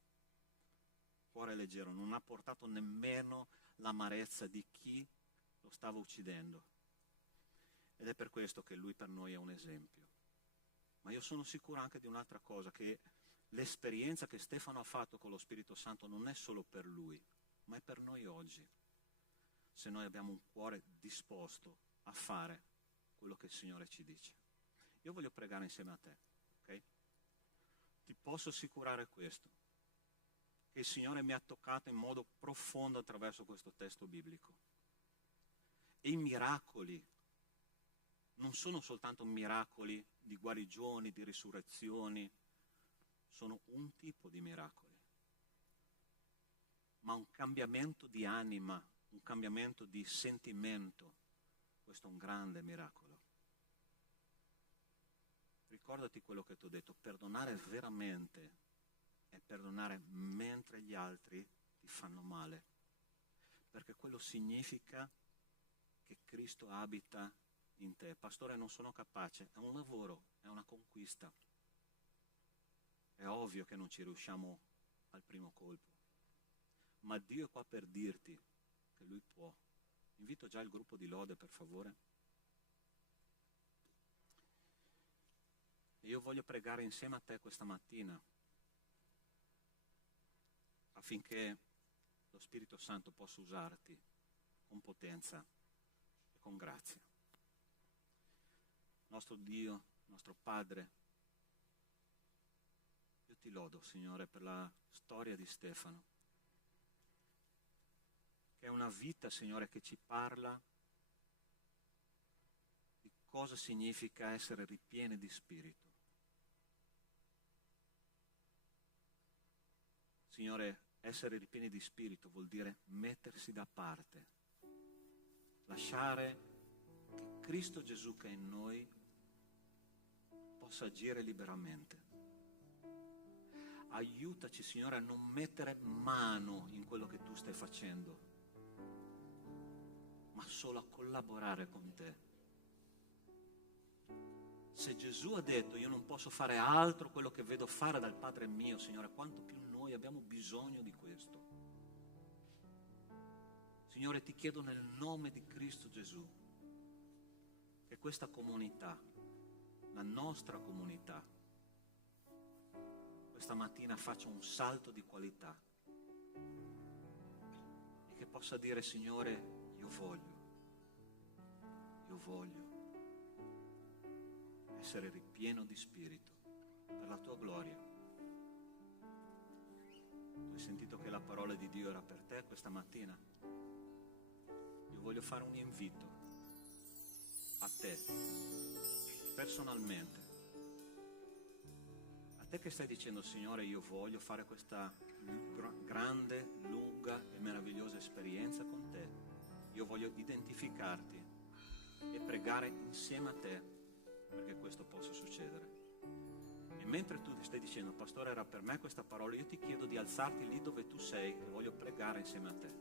Cuore leggero, non ha portato nemmeno l'amarezza di chi lo stava uccidendo. Ed è per questo che lui per noi è un esempio. Ma io sono sicuro anche di un'altra cosa, che l'esperienza che Stefano ha fatto con lo Spirito Santo non è solo per lui, ma è per noi oggi. Se noi abbiamo un cuore disposto a fare quello che il Signore ci dice. Io voglio pregare insieme a te, ok? Ti posso assicurare questo, che il Signore mi ha toccato in modo profondo attraverso questo testo biblico. E i miracoli non sono soltanto miracoli di guarigioni, di risurrezioni, sono un tipo di miracoli, ma un cambiamento di anima, un cambiamento di sentimento, questo è un grande miracolo. Ricordati quello che ti ho detto: perdonare veramente è perdonare mentre gli altri ti fanno male, perché quello significa che Cristo abita in te. Pastore, non sono capace. È un lavoro, è una conquista. È ovvio che non ci riusciamo al primo colpo, ma Dio è qua per dirti che Lui può. Invito già il gruppo di lode, per favore. E io voglio pregare insieme a te questa mattina affinché lo Spirito Santo possa usarti con potenza e con grazia. Nostro Dio, nostro Padre, io ti lodo, Signore, per la storia di Stefano, che è una vita, Signore, che ci parla di cosa significa essere ripieni di Spirito. Signore, essere ripieni di Spirito vuol dire mettersi da parte, lasciare che Cristo Gesù che è in noi possa agire liberamente. Aiutaci, Signore, a non mettere mano in quello che tu stai facendo, ma solo a collaborare con te. Se Gesù ha detto: io non posso fare altro quello che vedo fare dal Padre mio, Signore, quanto più noi abbiamo bisogno di questo. Signore, ti chiedo nel nome di Cristo Gesù che questa comunità, la nostra comunità, questa mattina faccia un salto di qualità e che possa dire: Signore, io voglio essere ripieno di Spirito per la tua gloria. Tu hai sentito che la parola di Dio era per te questa mattina? Io voglio fare un invito a te, personalmente, a te che stai dicendo: Signore, io voglio fare questa grande, lunga e meravigliosa esperienza con te. Io voglio identificarti e pregare insieme a te perché questo possa succedere. E mentre tu ti stai dicendo: Pastore, era per me questa parola, io ti chiedo di alzarti lì dove tu sei e voglio pregare insieme a te.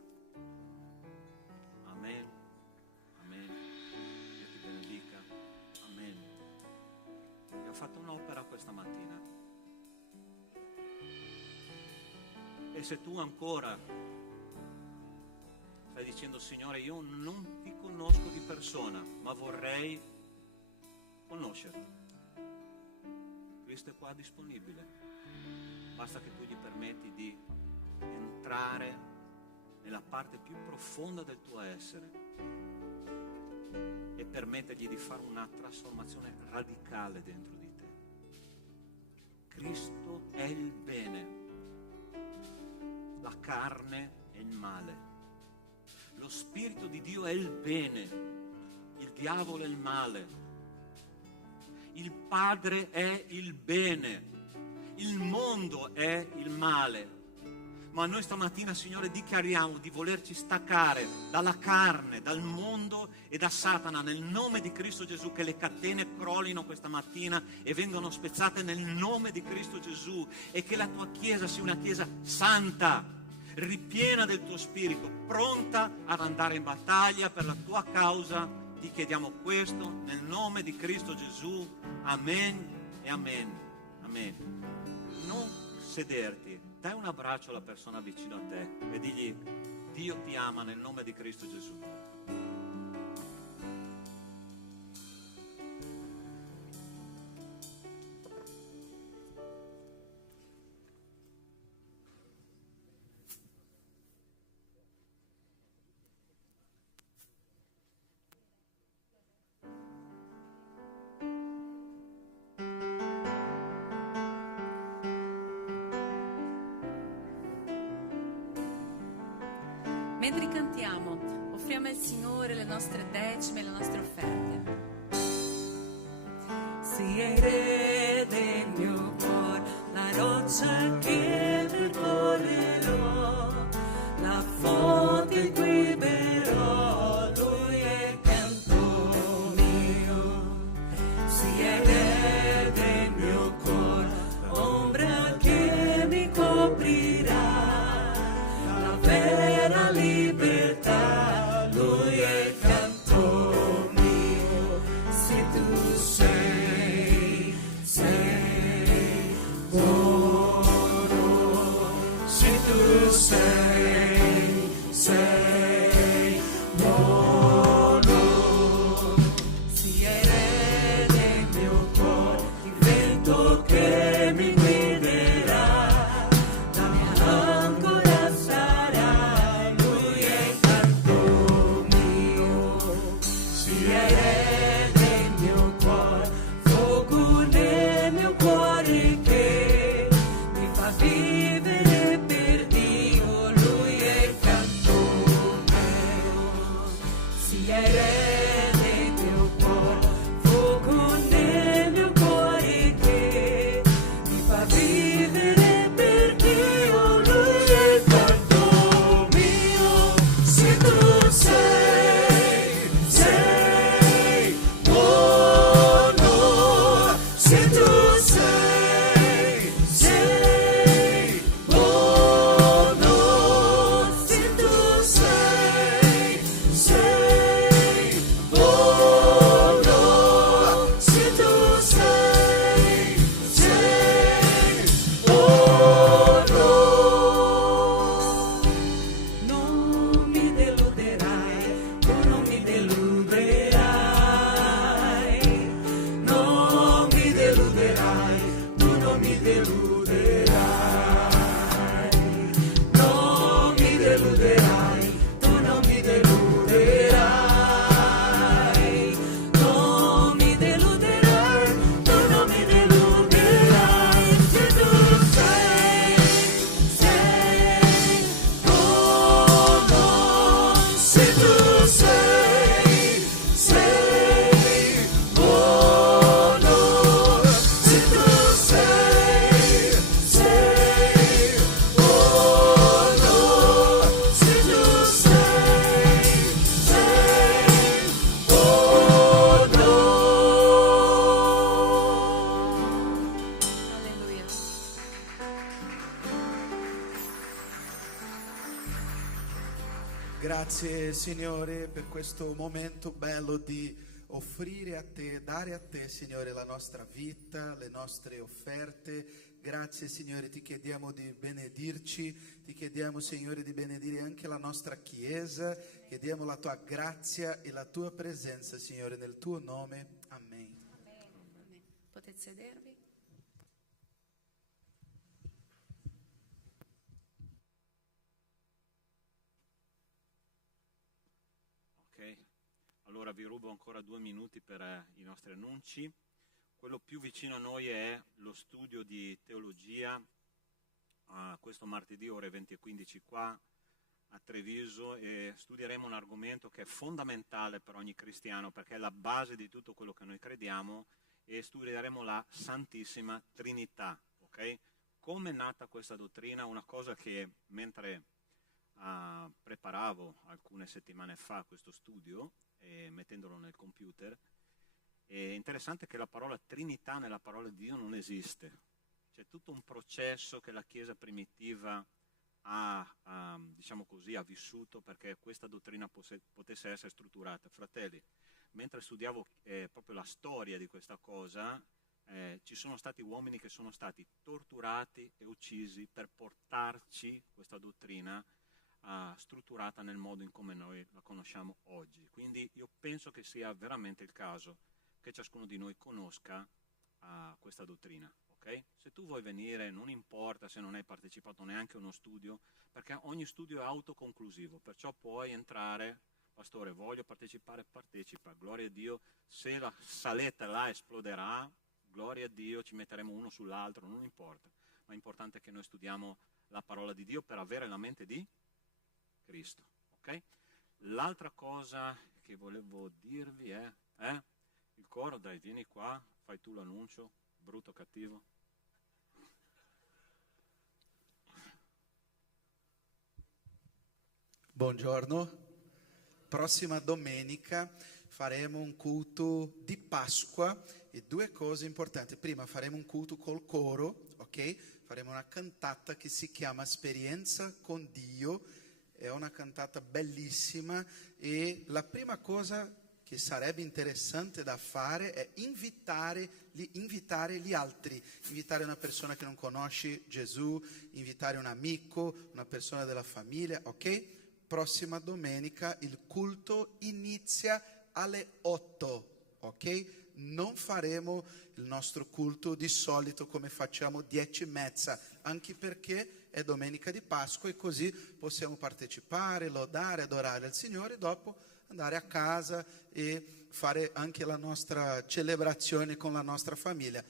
Amen. Amen. Dio ti benedica. Amen. Vi ho fatto un'opera questa mattina. E se tu ancora dicendo: Signore, io non ti conosco di persona, ma vorrei conoscerti. Cristo è qua disponibile, basta che tu gli permetti di entrare nella parte più profonda del tuo essere e permettergli di fare una trasformazione radicale dentro di te. Cristo è il bene, la carne è il male, lo Spirito di Dio è il bene, il diavolo è il male, il Padre è il bene, il mondo è il male. Ma noi stamattina, Signore, dichiariamo di volerci staccare dalla carne, dal mondo e da Satana, nel nome di Cristo Gesù, che le catene crollino questa mattina e vengano spezzate nel nome di Cristo Gesù, e che la tua Chiesa sia una Chiesa santa, ripiena del tuo Spirito, pronta ad andare in battaglia per la tua causa. Ti chiediamo questo nel nome di Cristo Gesù. Amen e amen. Amen. Non sederti. Dai un abbraccio alla persona vicino a te e digli: Dio ti ama nel nome di Cristo Gesù. Mentre cantiamo, offriamo al Signore le nostre decime e le nostre offerte. Si è del mio cuore la roccia che percorrerò, la fonte in cui berrò, lui è canto mio. Si è del mio cuore ombra che mi coprirà, la vera libertà, lui è canto mio. Se tu sei buono, se tu sei buono, si è nel mio cuore il vento che mi guiderà, la mia ancora sarà, lui è canto mio. Si è nel mio cuore fuoco nel mio cuore che mi fa vivere per Dio, lui è canto mio. Si è nel mio cuore fuoco nel mio cuore che mi fa vivere per Dio, lui è canto mio. Se tu sei buono, se tu sei buono, se tu sei buono, se tu sei buono, non mi deluderai, tu non mi deluderai, non mi deluderai, tu non mi deluderai, non mi deluderai, tu non mi deluderai, non mi deluderai, tu non mi deluderai. Se tu sei buono, se tu sei buono, se tu sei buono, se tu buono. Alleluia. Grazie Signore per questo momento bello di offrire a te, dare a te Signore la nostra vita, le nostre offerte. Grazie Signore, ti chiediamo di benedirci, ti chiediamo Signore di benedire anche la nostra Chiesa, chiediamo la tua grazia e la tua presenza Signore nel tuo nome. Amen. Amen. Potete sedervi? Ok, allora vi rubo ancora 2 minuti per i nostri annunci. Quello più vicino a noi è lo studio di teologia, questo martedì ore 20:15 qua a Treviso, e studieremo un argomento che è fondamentale per ogni cristiano perché è la base di tutto quello che noi crediamo, e studieremo la Santissima Trinità. Ok? Come è nata questa dottrina? Una cosa che mentre preparavo alcune settimane fa questo studio, mettendolo nel computer, è interessante che la parola Trinità nella parola di Dio non esiste. C'è tutto un processo che la Chiesa primitiva diciamo così, ha vissuto perché questa dottrina potesse essere strutturata. Fratelli, mentre studiavo proprio la storia di questa cosa, ci sono stati uomini che sono stati torturati e uccisi per portarci questa dottrina strutturata nel modo in come noi la conosciamo oggi. Quindi io penso che sia veramente il caso che ciascuno di noi conosca questa dottrina. Okay? Se tu vuoi venire, non importa se non hai partecipato neanche a uno studio, perché ogni studio è autoconclusivo, perciò puoi entrare, pastore, voglio partecipare, partecipa, gloria a Dio, se la saletta là esploderà, gloria a Dio, ci metteremo uno sull'altro, non importa, ma è importante che noi studiamo la parola di Dio per avere la mente di Cristo. Okay? L'altra cosa che volevo dirvi è il coro, dai, vieni qua, fai tu l'annuncio, brutto cattivo. Buongiorno, prossima domenica faremo un culto di Pasqua e 2 cose importanti. Prima faremo un culto col coro, ok? Faremo una cantata che si chiama Esperienza con Dio, è una cantata bellissima, e la prima cosa che sarebbe interessante da fare è invitare gli altri, invitare una persona che non conosce Gesù, invitare un amico, una persona della famiglia, ok? Prossima domenica il culto inizia alle 8, ok? Non faremo il nostro culto di solito come facciamo 10:30, anche perché è domenica di Pasqua e così possiamo partecipare, lodare, adorare il Signore e dopo andare a casa e fare anche la nostra celebrazione con la nostra famiglia.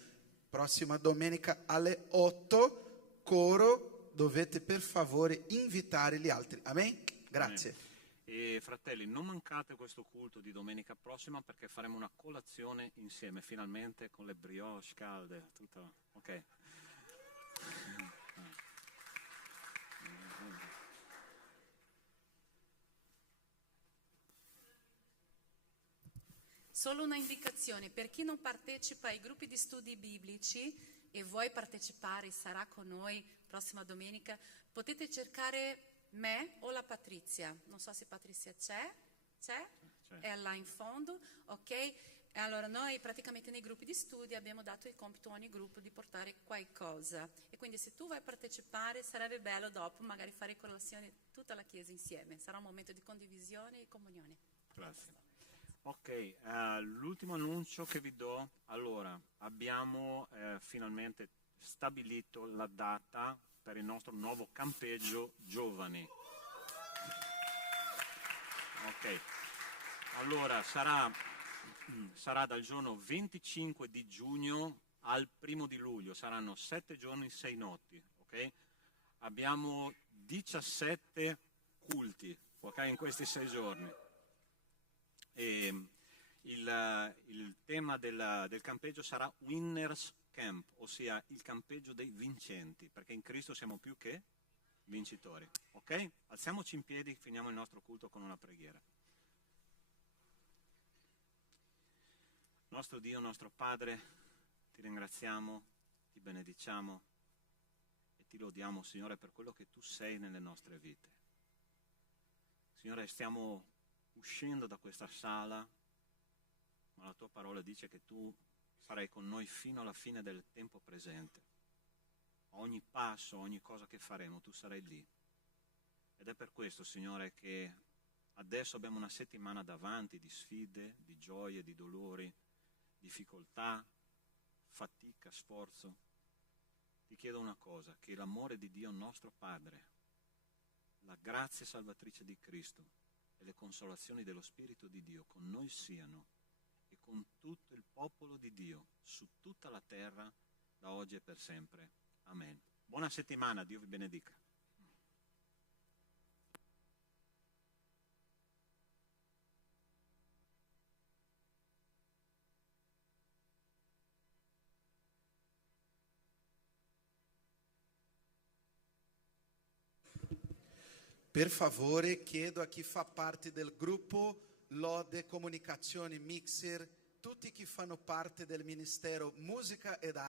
Prossima domenica alle 8, coro, dovete per favore invitare gli altri. Amen? Grazie. Amen. E fratelli, non mancate questo culto di domenica prossima perché faremo una colazione insieme, finalmente, con le brioche calde, tutto, ok? Solo una indicazione, per chi non partecipa ai gruppi di studi biblici e vuoi partecipare, sarà con noi prossima domenica, potete cercare me o la Patrizia. Non so se Patrizia c'è? È là in fondo, ok? E allora noi praticamente nei gruppi di studi abbiamo dato il compito a ogni gruppo di portare qualcosa. E quindi se tu vuoi partecipare sarebbe bello dopo magari fare colazione tutta la Chiesa insieme. Sarà un momento di condivisione e comunione. Grazie. Ok, l'ultimo annuncio che vi do, allora, abbiamo finalmente stabilito la data per il nostro nuovo campeggio giovani. Ok, allora sarà dal giorno 25 di giugno al 1 di luglio, saranno 7 giorni, 6 notti, ok? Abbiamo 17 culti, ok, in questi 6 giorni. E il tema del campeggio sarà Winners Camp, ossia il campeggio dei vincenti, perché in Cristo siamo più che vincitori. Ok? Alziamoci in piedi, finiamo il nostro culto con una preghiera. Nostro Dio, nostro Padre, ti ringraziamo, ti benediciamo e ti lodiamo, Signore, per quello che tu sei nelle nostre vite. Signore, stiamo uscendo da questa sala, ma la tua parola dice che tu sarai con noi fino alla fine del tempo presente. a ogni passo, a ogni cosa che faremo, tu sarai lì. Ed è per questo, Signore, che adesso abbiamo una settimana davanti di sfide, di gioie, di dolori, difficoltà, fatica, sforzo. Ti chiedo una cosa, che l'amore di Dio nostro Padre, la grazia salvatrice di Cristo e le consolazioni dello Spirito di Dio con noi siano e con tutto il popolo di Dio su tutta la terra da oggi e per sempre. Amen. Buona settimana, Dio vi benedica. Per favore, chiedo a chi fa parte del gruppo Lode, Comunicazioni, Mixer, tutti chi fanno parte del Ministero Musica ed Arte,